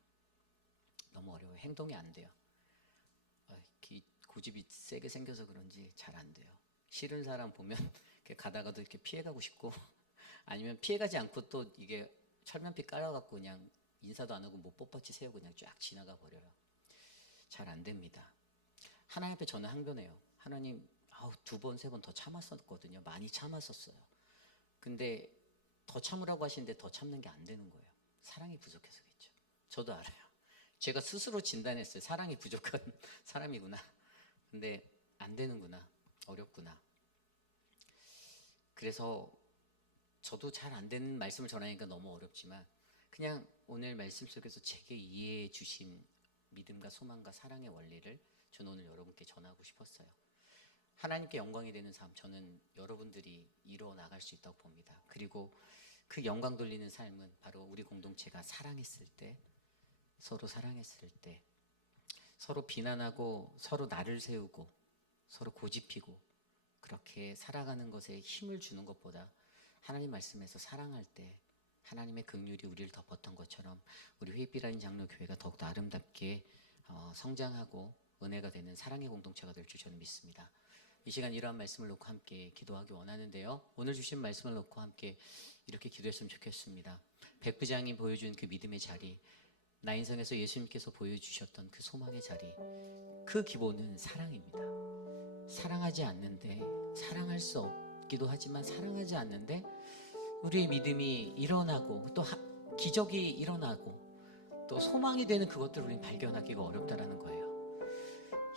너무 어려워요. 행동이 안 돼요. 고집이 세게 생겨서 그런지 잘 안 돼요. 싫은 사람 보면 이렇게 가다가도 이렇게 피해가고 싶고 아니면 피해가지 않고 또 이게 철면피 깔아갖고 그냥 인사도 안 하고 못 뻣뻣이 세우고 그냥 쫙 지나가 버려요. 잘 안 됩니다. 하나님 앞에 저는 항변해요. 하나님, 2번, 3번 더 참았었거든요. 많이 참았었어요. 근데 더 참으라고 하시는데 더 참는 게 안 되는 거예요. 사랑이 부족해서겠죠. 저도 알아요. 제가 스스로 진단했어요. 사랑이 부족한 사람이구나. 근데 안 되는구나. 어렵구나. 그래서 저도 잘 안 되는 말씀을 전하니까 너무 어렵지만 그냥 오늘 말씀 속에서 제게 이해해 주신 믿음과 소망과 사랑의 원리를 저는 오늘 여러분께 전하고 싶었어요. 하나님께 영광이 되는 삶, 저는 여러분들이 이루어 나갈 수 있다고 봅니다. 그리고 그 영광 돌리는 삶은 바로 우리 공동체가 사랑했을 때, 서로 사랑했을 때, 서로 비난하고 서로 나를 세우고 서로 고집피고 그렇게 살아가는 것에 힘을 주는 것보다 하나님 말씀에서 사랑할 때 하나님의 긍휼이 우리를 덮었던 것처럼 우리 휘비라인 장로교회가 더욱더 아름답게 성장하고 은혜가 되는 사랑의 공동체가 될 줄 저는 믿습니다. 이 시간 이러한 말씀을 놓고 함께 기도하기 원하는데요. 오늘 주신 말씀을 놓고 함께 이렇게 기도했으면 좋겠습니다. 백부장이 보여준 그 믿음의 자리, 나인성에서 예수님께서 보여주셨던 그 소망의 자리, 그 기본은 사랑입니다. 사랑하지 않는데, 사랑할 수 없기도 하지만 사랑하지 않는데 우리의 믿음이 일어나고 또 기적이 일어나고 또 소망이 되는 그것들을 우리는 발견하기가 어렵다는 거예요.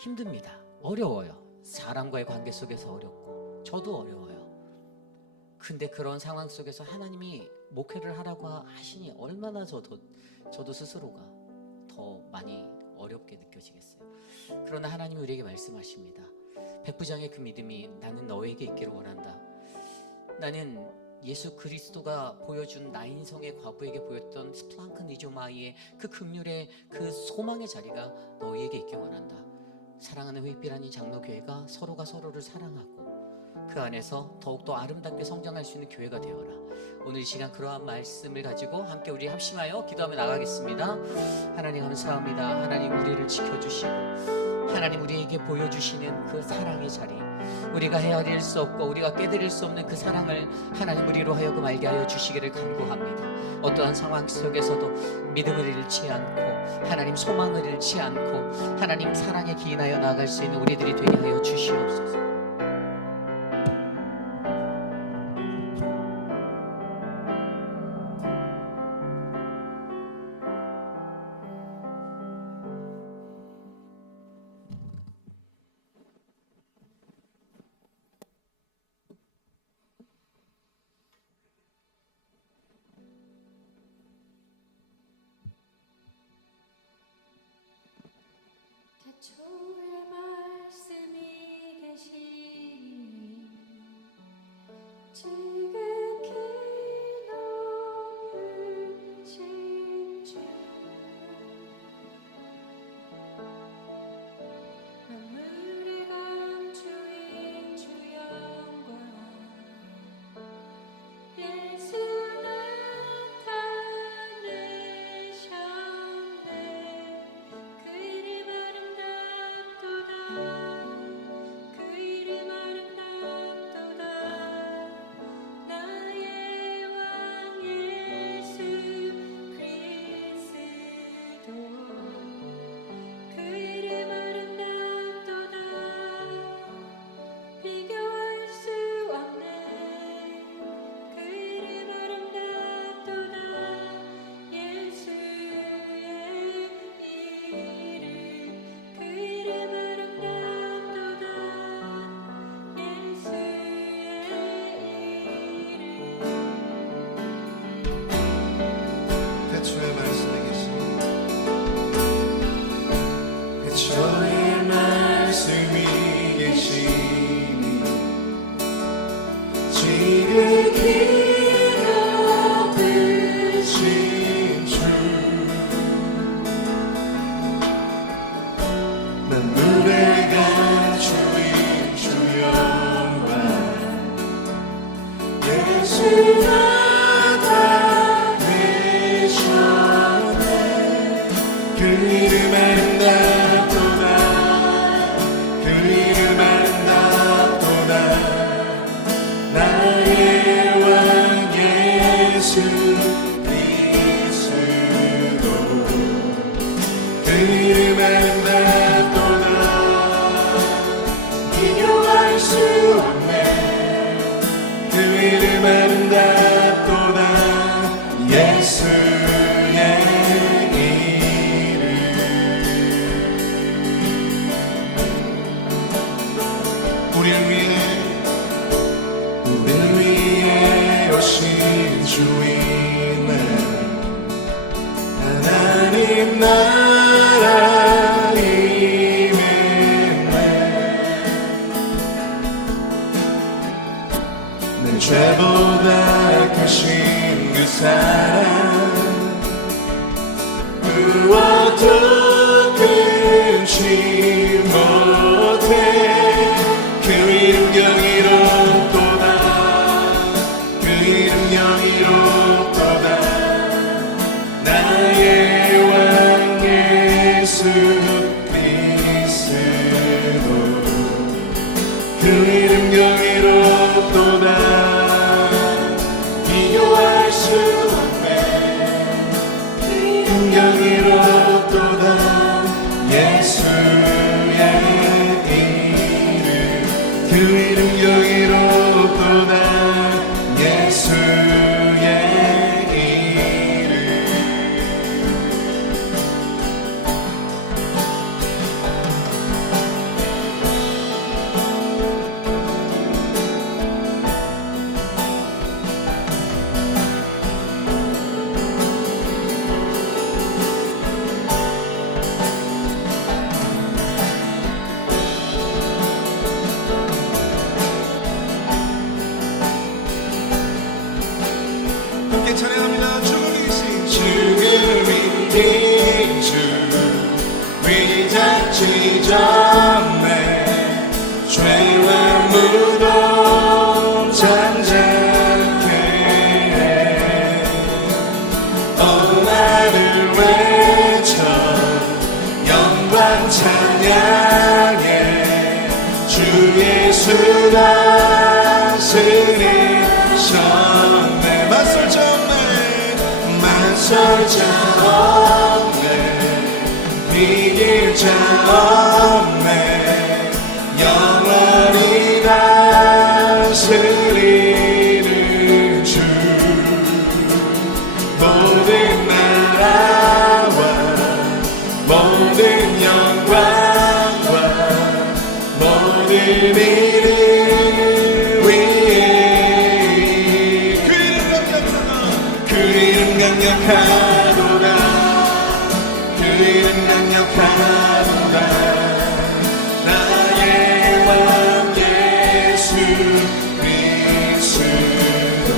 힘듭니다. 어려워요. 사람과의 관계 속에서 어렵고 저도 어려워요. 근데 그런 상황 속에서 하나님이 목회를 하라고 하시니 얼마나 저도 스스로가 더 많이 어렵게 느껴지겠어요. 그러나 하나님이 우리에게 말씀하십니다. 백부장의 그 믿음이 나는 너에게 있기를 원한다. 나는 예수 그리스도가 보여준 나인성의 과부에게 보였던 스플랑크니조마이의 그 긍휼의 그 소망의 자리가 너희에게 있길 원한다. 사랑하는 휘비라니 장로교회가 서로가 서로를 사랑하고 그 안에서 더욱더 아름답게 성장할 수 있는 교회가 되어라. 오늘 이 시간 그러한 말씀을 가지고 함께 우리 합심하여 기도하며 나가겠습니다. 하나님 감사합니다. 하나님 우리를 지켜주시고 하나님 우리에게 보여주시는 그 사랑의 자리, 우리가 헤아릴 수 없고 우리가 깨달을 수 없는 그 사랑을 하나님 우리로 하여금 알게 하여 주시기를 간구합니다. 어떠한 상황 속에서도 믿음을 잃지 않고 하나님 소망을 잃지 않고 하나님 사랑에 기인하여 나아갈 수 있는 우리들이 되게 하여 주시옵소서. 태초에 이름 아름답도다 그 이름 아름답도다 나의 왕 예수 그리스도 그 이름 아름답도다 비교할 수 없네 그 이름 아름답도다 예수의 이름 우리를 위해 오신 주인은 하나님 나라 임했네 내 죄보다 크신 그 사랑 무엇도 끊지 못해 그 이름 경이롭도다 그 이름 경이롭도다 나의 왕 예수 그리스도 그 이름 경이롭도다 비교할 수 없네 그 이름 경이롭도다 예수의 이름 그 이름 경이롭도다 예수의 이름 함께 찬양합니다. 죽음이 주 위작지 전에 죄와 무덤 잠잠케 해 나를 외쳐 영광 찬양해 주 예수 다스리셨네 맞설 자 없네 비길 자 없네 영원히 다스리는 주 모든 나라와 모든 영광과 모든 이름 위에 그 이름 강력하도다 그 이름 강력하도다 나의 왕 예수 그리스도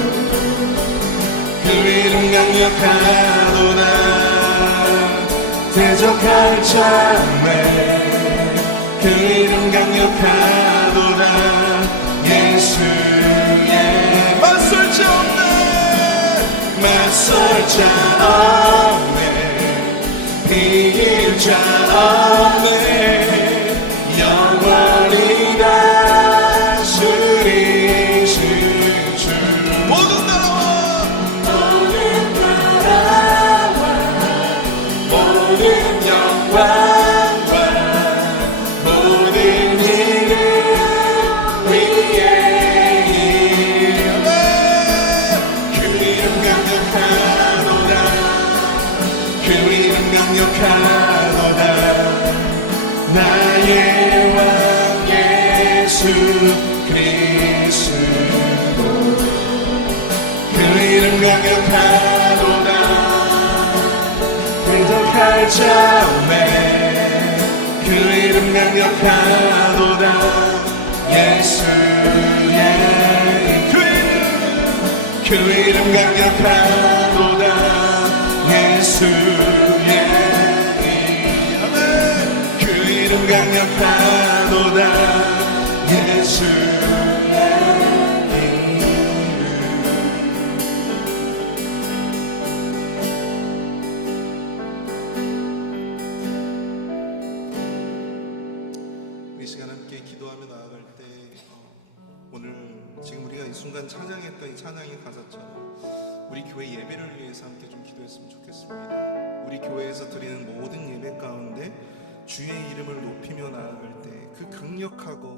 그 이름 강력하도다 대적할 자매 그 이름 강력하도다 예수의 맞설 자 없네 맞설 자 없네 이길 자 없네 영원히 다스리신 주 모든 나라와 모든 영광과 모든 이름 위에 그 이름 강력하도다 그 이름 강력하도다 나의 왕 예수 그리스도 그 이름 강력하도다 대적할 자 없네 그 이름 강력하도다 예수의 그 이름 강력하도다 예수의 그 이름 강력하도다 예수의 이름 순간 찬양했던 이 찬양의 가사처럼 우리 교회 예배를 위해서 함께 좀 기도했으면 좋겠습니다. 우리 교회에서 드리는 모든 예배 가운데 주의 이름을 높이며 나아갈 때 그 강력하고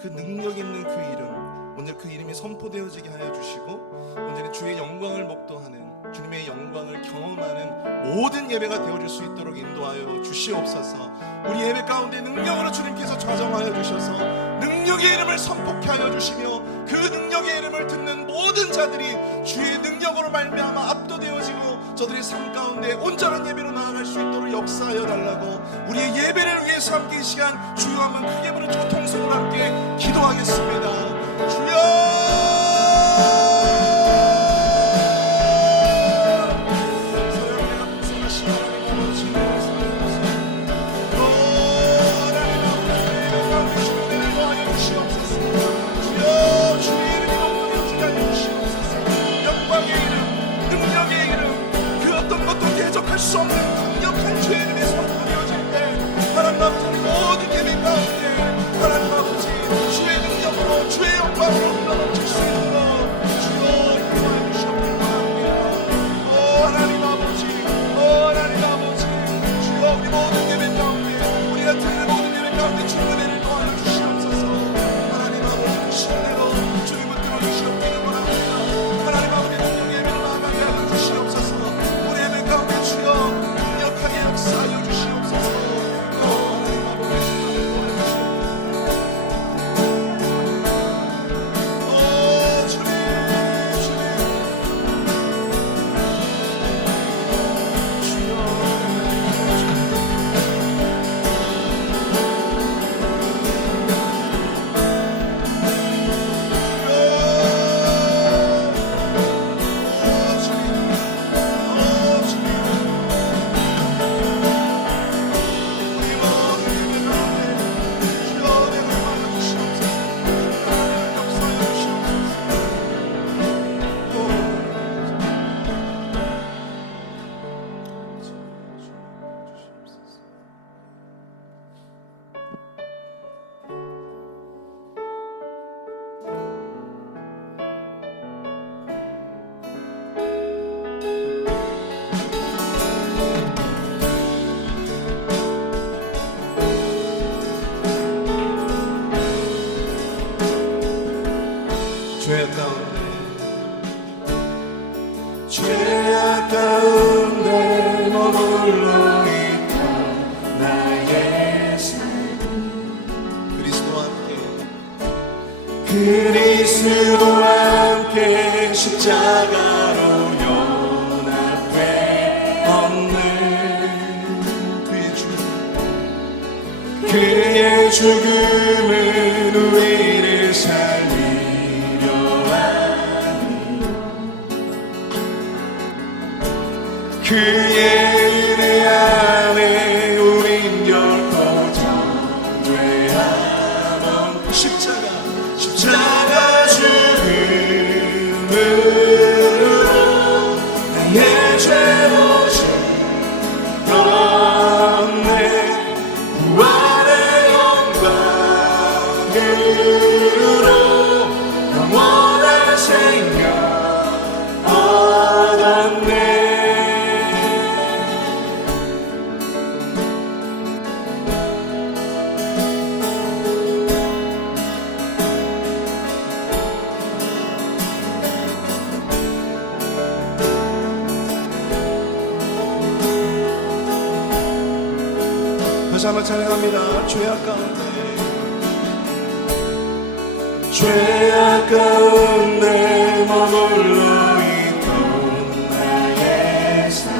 그 능력 있는 그 이름, 오늘 그 이름이 선포되어지게 하여 주시고 온전히 주의 영광을 목도하는, 주님의 영광을 경험하는 모든 예배가 되어질 수 있도록 인도하여 주시옵소서. 우리 예배 가운데 능력으로 주님께서 좌정하여 주셔서 능력의 이름을 선포케 하여 주시며 그 능력의 이름을 듣는 모든 자들이 주의 능력으로 말미암아 압도되어지고 저들의 삶 가운데 온전한 예배로 나아갈 수 있도록 역사하여 달라고 우리의 예배를 위해서 함께 이 시간 주여 한번 크게 부르짖고 통성으로 함께 기도하겠습니다. 주여 수 없는 강력한 주의 이름의 선포되어질 때 하나님 아버지 모든 예배 가운데 하나님 아버지 주의 능력으로 주의 영광으로 흘러넘칠 수 있도록 주여 인도하여 주시옵기를 바랍니다. 하나님 아버지 하나님 아버지 주여 우리 모든 예배 가운데 우리가 드리는 모든 예배 가운데 주의 은혜를 더하여 주시옵소서. 하나님 아버지 그 신뢰로 주님을 들어주시옵기를 바랍니다. 하나님 아버지 능력 예배를 나아가게 하여 주시옵소서. 우리 예배 가운데 주여 강력하게 역사하여 주시옵소서. 하나님 아버지 주님을 도와주시옵소서. 죄악 가운데 머물러 있던 나의 삶 그리스도와 함께 십자가로 연합해 얻는 그의 죽음은 우리를 살리려 하니 그의 은혜 안에 우린 결코 전죄하던 십자가 죽음으로 나의 죄로 졌네 부활의 영광으로 영원한 생명 얻었네. 다시 한번 찬양합니다. 죄악 가운데 머물러 있던 나의 삶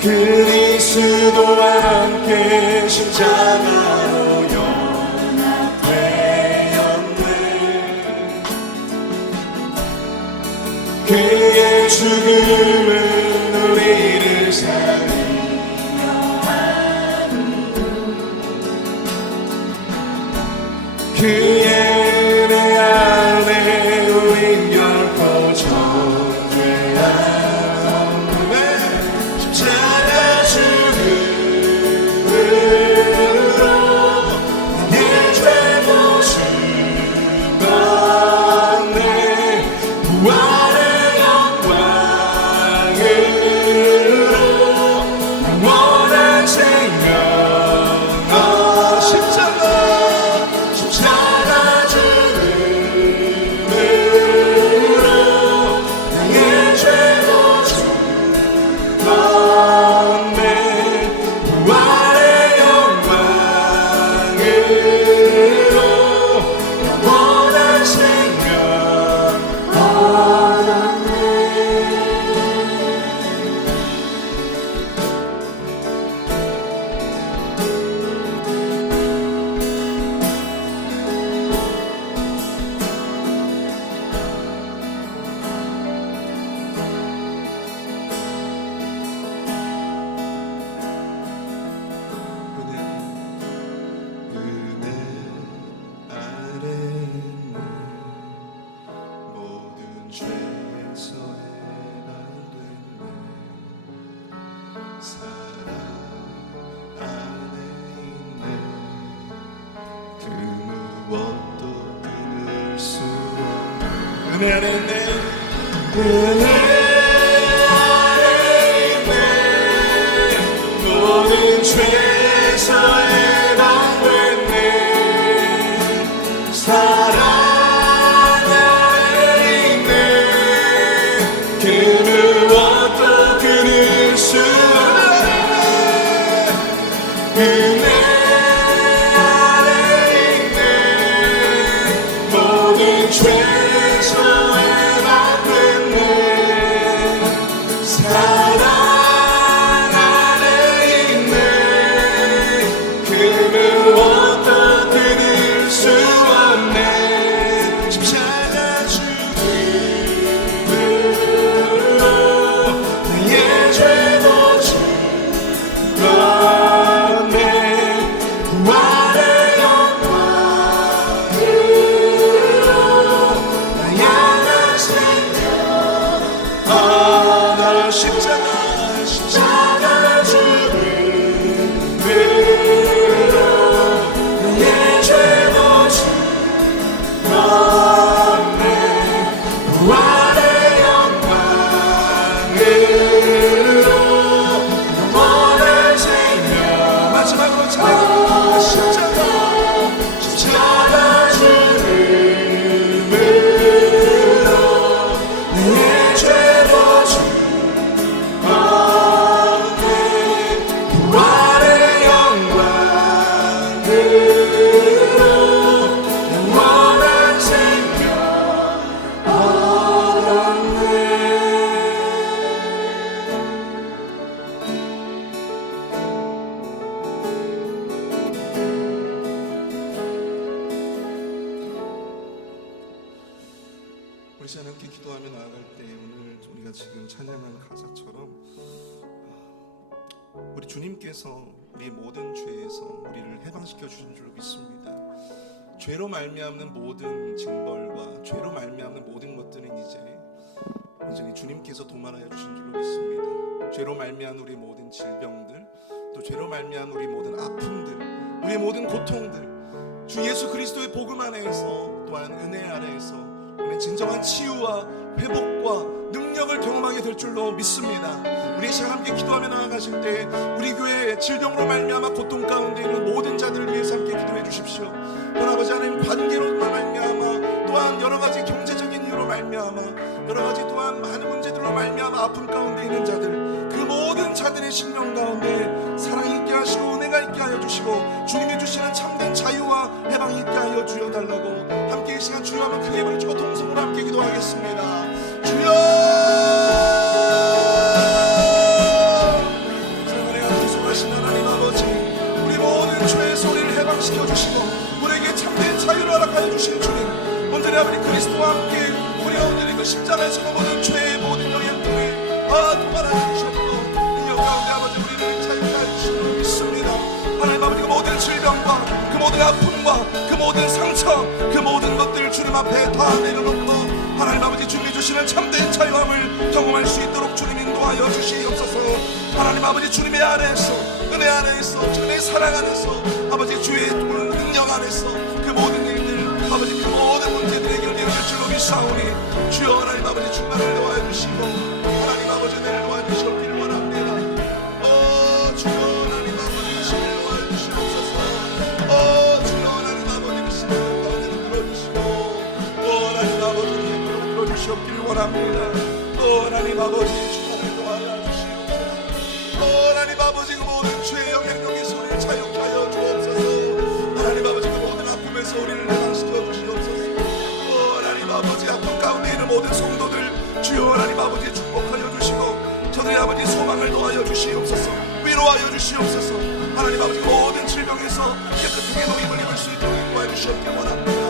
그리스도와 함께 십자가로 연합되었네 그의 죽음은 우리를 살리려 하니 그의 은혜 안에 우린 결코 전죄하였네 십자가 죽음으로 내 죄 모습 사랑 안에 있네 그 무엇도 끊을 수 없네 은혜 안에 있네 은혜 안에 있네 모든 죄에서 해방됐네 사랑 안에 있네 그 무엇도 끊을 수 없네 은혜 안에 있네 모든 죄에서 해방됐네 사랑 안에 있네 그 무엇도 끊을 수 없네 십자가 죽음으로 나의 죄도 죽었네 부활의 영광으로 나의 생명 나 십자가 죽음으로 나의 죄도 죽었네 부활의 영광으로 영원한 생명 마지막으로 찬양합니다 십자가 죽음으로 나의 죄도 죽었네 부활의 영광으로 영원한 생명 얻었네 우리 시간 함께 기도하며 나아갈 때 오늘 우리가 지금 찬양한 가사처럼 우리 주님께서 우리 모든 죄에서 우리를 해방시켜 주신 줄 믿습니다. 죄로 말미암는 모든 징벌과 죄로 말미암는 모든 것들은 이제 온전히 주님께서 도말하여 주신 줄로 믿습니다. 죄로 말미암은 우리 모든 질병들 또 죄로 말미암은 우리 모든 아픔들 우리의 모든 고통들 주 예수 그리스도의 복음 안에서 또한 은혜 아래에서 우리는 진정한 치유와 회복과 능력을 경험하게 될 줄로 믿습니다. 우리 이 시간 함께 기도하며 나아가실 때 우리 교회 질병으로 말미암아 고통 가운데 있는 모든 자들을 위해서 함께 기도해 주십시오. 또한 아버지 하나님 관계로 말미암아 또한 여러 가지 경제적인 이유로 말미암아 여러 가지 또한 많은 문제들로 말미암아 아픔 가운데 있는 자들 그 모든 자들의 심령 가운데 사랑이 있게 하시고 은혜가 있게 하여 주시고 주님이 주시는 참된 자유와 해방이 있게 하여 주여달라고 함께 이 시간 주여 한번 크게 부르시고 동성으로 함께 기도하겠습니다. 주여 사랑의 약속하신 하나님 아버지 우리 모든 죄의 소리를 해방시켜 주시고 우리에게 참된 자유를 허락하여 주신 주님 온전히 아버지 그리스도와 함께 우리가 온전히 그 십자가에서 모든 죄의 모든 영향들을 도말하여 주셨고 능력 가운데 아버지 우리를 자유케 하여 주시는 줄 믿습니다. 하나님 아버지 그 모든 질병과 그 모든 아픔과 그 모든 상처 그 모든 것들을 주님 앞에 다 내려놓고 하나님 아버지 주님이 주시는 참된 자유함을 경험할 수 있도록 주님 인도하여 주시옵소서. 하나님 아버지 주님의 안에서 은혜 안에서 주님의 사랑 안에서 아버지 주의 능력 안에서 그 모든 일들 아버지 그 모든 문제들의 해결될 줄로 믿사오니 주여 하나님 아버지 충만을 도와주시고 하나님 아버지 은혜를 도와주시옵기를 원합니다. 주여 하나님 아버지 주를 도와주시옵소서. 주여 하나님 아버지 그 시간 가운데로 들어주시고 하나님 아버지 들어주시옵기를 원합니다. 하나님 아버지 충만을 도와주시옵소서. 하나님 아버지 그 모든 죄의 영향력에서 우리를 자유케 하여 주옵소서. 하나님 아버지 그 모든 아픔에서 우리를 해방시켜 주시옵소서. 하나님 아버지 아픔 가운데 있는 모든 성도들 주여 하나님 아버지 축복하여 주시고 저들의 아버지 소망을 도와여 주시옵소서. 위로하여 주시옵소서. 하나님 아버지 모든 질병에서 깨끗하게 노임을 입을 수 있도록 인도하여 주시옵기 원합니다.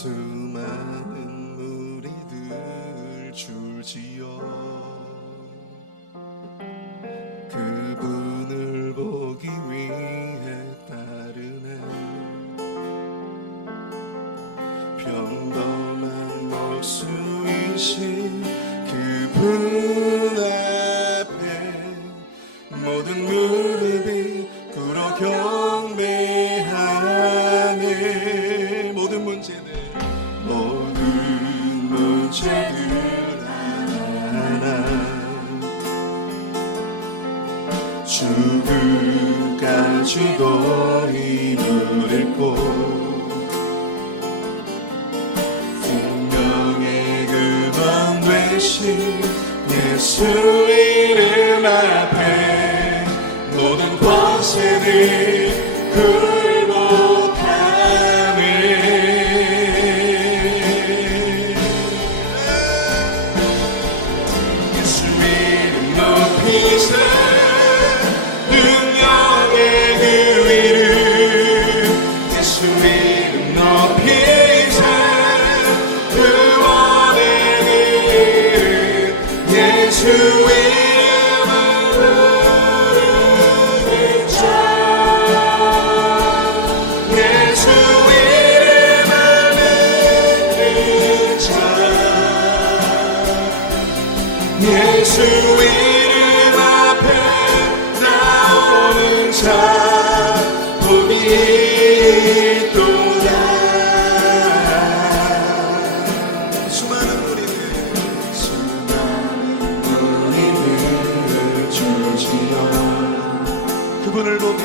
수많은 무리들 줄지어 그분을 보기 위해 따르네. 평범한 목수이신 그분 앞에 모든 무릎이 꿇어 경배하네. 모든 문제들 하나 죽음까지도 힘을 잃고 생명의 근원 되신 예수 이름 앞에 모든 권세를 굴복하네. 예수 이름 높이세 능력의 그 이름 예수 이름 높이세 구원의 그 이름 예수 이름을 부르는 자 예수 이름을 믿는 자 예수 이름 앞에 나오는 자 복이 있도다. 수많은 무리들 줄지어 그분을 보기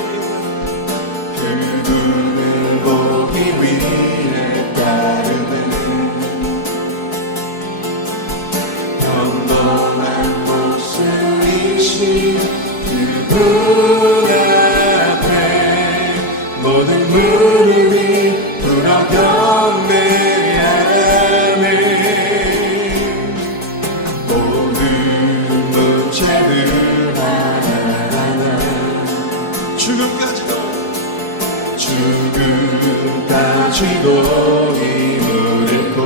위해 따르네. 평범한 목수이신 그분 앞에 모든 무릎이 꿇어 경배하네. 모든 문제들 하나하나 죽음까지도 힘을 잃고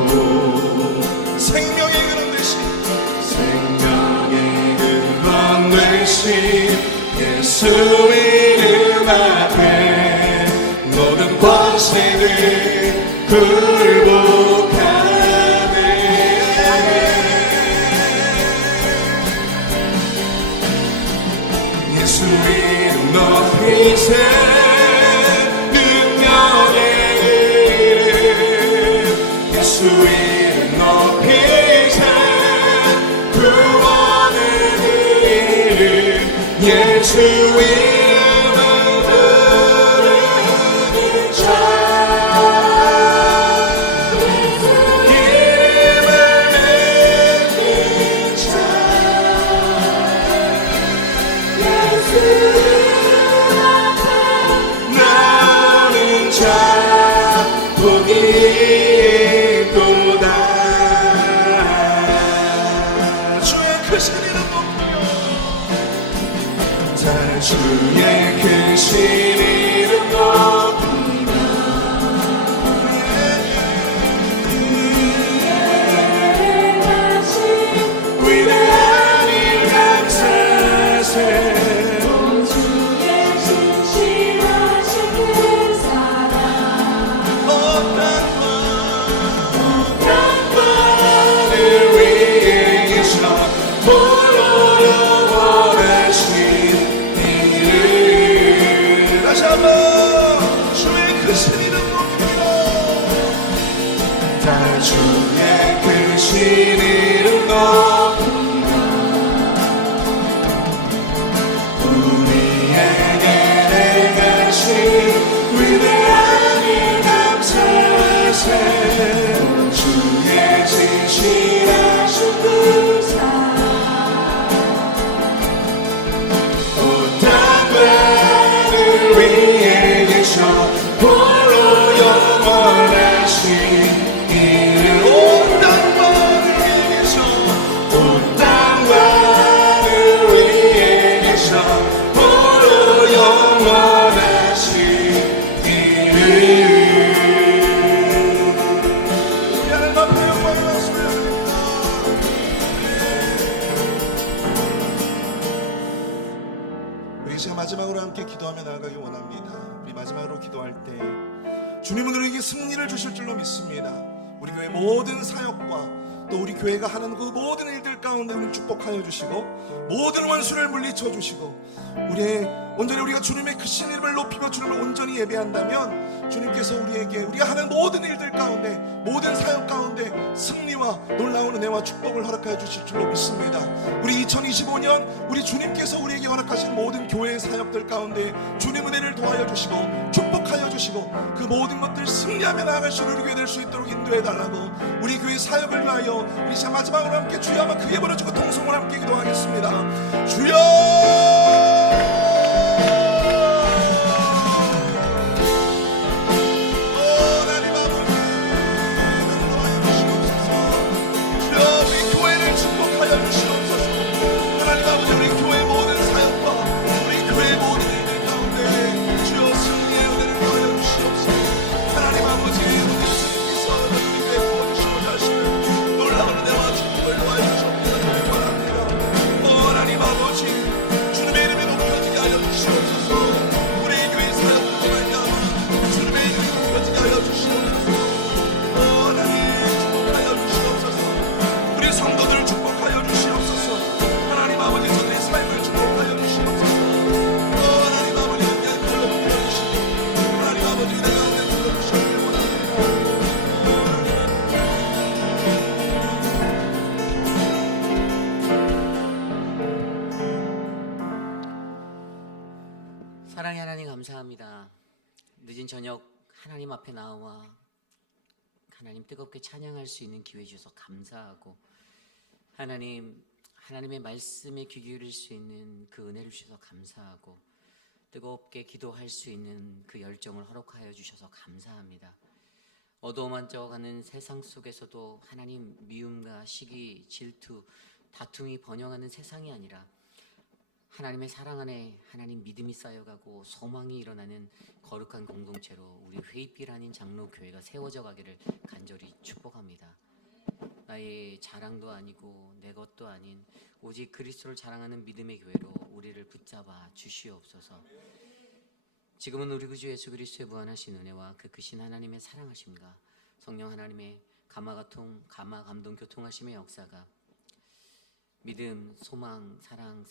생명의 근원 되신 예수 이름 앞에 모든 권세를 굴복하네. 예수 이름 높이세 능력의 이름 예수 이름 높이세 구원의 이름 예수 이름을 부르는 자 이름을 믿는 자 예수 나오는 자 복이 있도다. 주의 크신 이름 주의 크신 이름 높이며 위대한 일 감사세 주의 신실하신 그 사랑 온 땅만을 위해 계셔 홀로 영원하신 다시 한번 주의 크신 이름 높이며 다 주의 크신 이름 높이며 우리에게 내가신 위대한 일 감사세 주의 진실하신 그 사랑 온 땅만을 위해 계셔 홀로 영원하신 이름 온 땅만을 위해 계셔 온 땅만을 위해 계셔 홀로 영원하신 이름 때에 주님은 우리에게 승리를 주실 줄로 믿습니다. 우리 교회 모든 사역과 또 우리 교회가 하는 그 모든 일들 가운데 우리 축복하여 주시고 모든 원수를 물리쳐 주시고 온전히 우리가 주님의 크신 이름을 높이며 주님을 온전히 예배한다면 주님께서 우리가 하는 모든 일들 가운데 모든 사역 가운데 승리와 놀라운 은혜와 축복을 허락하여 주실 줄로 믿습니다. 우리 2025년 우리 주님께서 우리에게 허락하신 모든 교회의 사역들 가운데 주님 은혜를 도와여 주시고 축복하여 주시고 그 모든 것들 승리하며 나아갈 수 있는 우리 교회 될 수 있도록 인도해 달라고 우리 교회 사역을 위하여 우리 자 마지막으로 함께 주여 한번 크게 부르짖고 통성을 함께 기도하겠습니다. 주여 사랑의 하나님 감사합니다. 늦은 저녁 하나님 앞에 나와 하나님 뜨겁게 찬양할 수 있는 기회 주셔서 감사하고 하나님의 말씀에 귀 기울일 수 있는 그 은혜를 주셔서 감사하고 뜨겁게 기도할 수 있는 그 열정을 허락하여 주셔서 감사합니다. 어두워만져가는 세상 속에서도 하나님 미움과 시기, 질투, 다툼이 번영하는 세상이 아니라 하나님의 사랑 안에 하나님 믿음이 쌓여가고 소망이 일어나는 거룩한 공동체로 우리 회입길 아닌 장로교회가 세워져 가기를 간절히 축복합니다. 나의 자랑도 아니고 내 것도 아닌 오직 그리스도를 자랑하는 믿음의 교회로 우리를 붙잡아 주시옵소서. 지금은 우리 구주 예수 그리스도의 무한하신 은혜와 그 크신 하나님의 사랑하심과 성령 하나님의 감화 감동 교통하심의 역사가 믿음, 소망, 사랑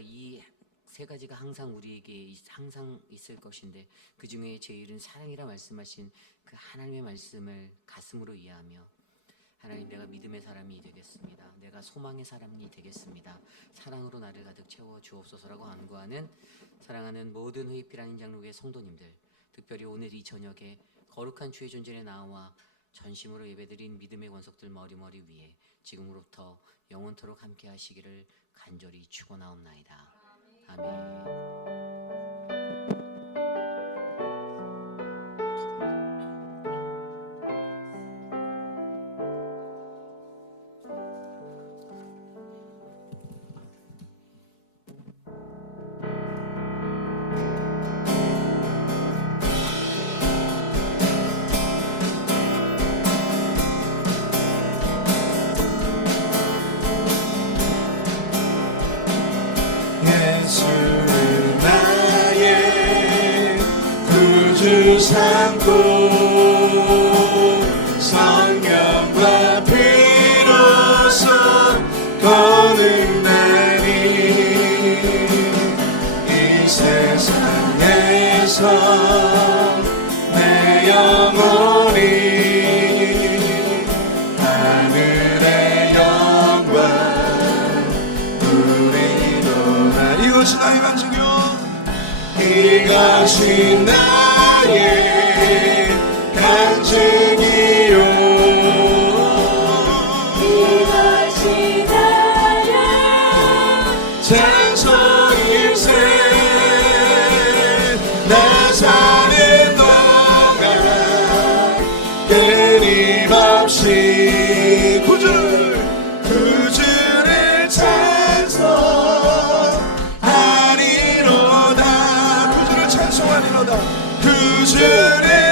이 세 가지가 항상 우리에게 항상 있을 것인데 그 중에 제일은 사랑이라 말씀하신 그 하나님의 말씀을 가슴으로 이해하며 하나님 내가 믿음의 사람이 되겠습니다. 내가 소망의 사람이 되겠습니다. 사랑으로 나를 가득 채워 주옵소서라고 안구하는 사랑하는 모든 회입길 아닌 장로교회 성도님들, 특별히 오늘 이 저녁에 거룩한 주의 존전에 나와 전심으로 예배드린 믿음의 권속들 머리머리 위에 지금으로부터 영원토록 함께 하시기를 간절히 축원하옵나이다. 아멘. 삼고 성령과 피로써 거듭나니 이 세상에서 내 영혼이 하늘의 영광 누리노라. 이것이 나의 간증이요 이것이 나의 간증이요 이것이 나의 찬송일세 나 사는 동안 끊임없이 구주를 찬송하리로다 찬송하리로다. 구주를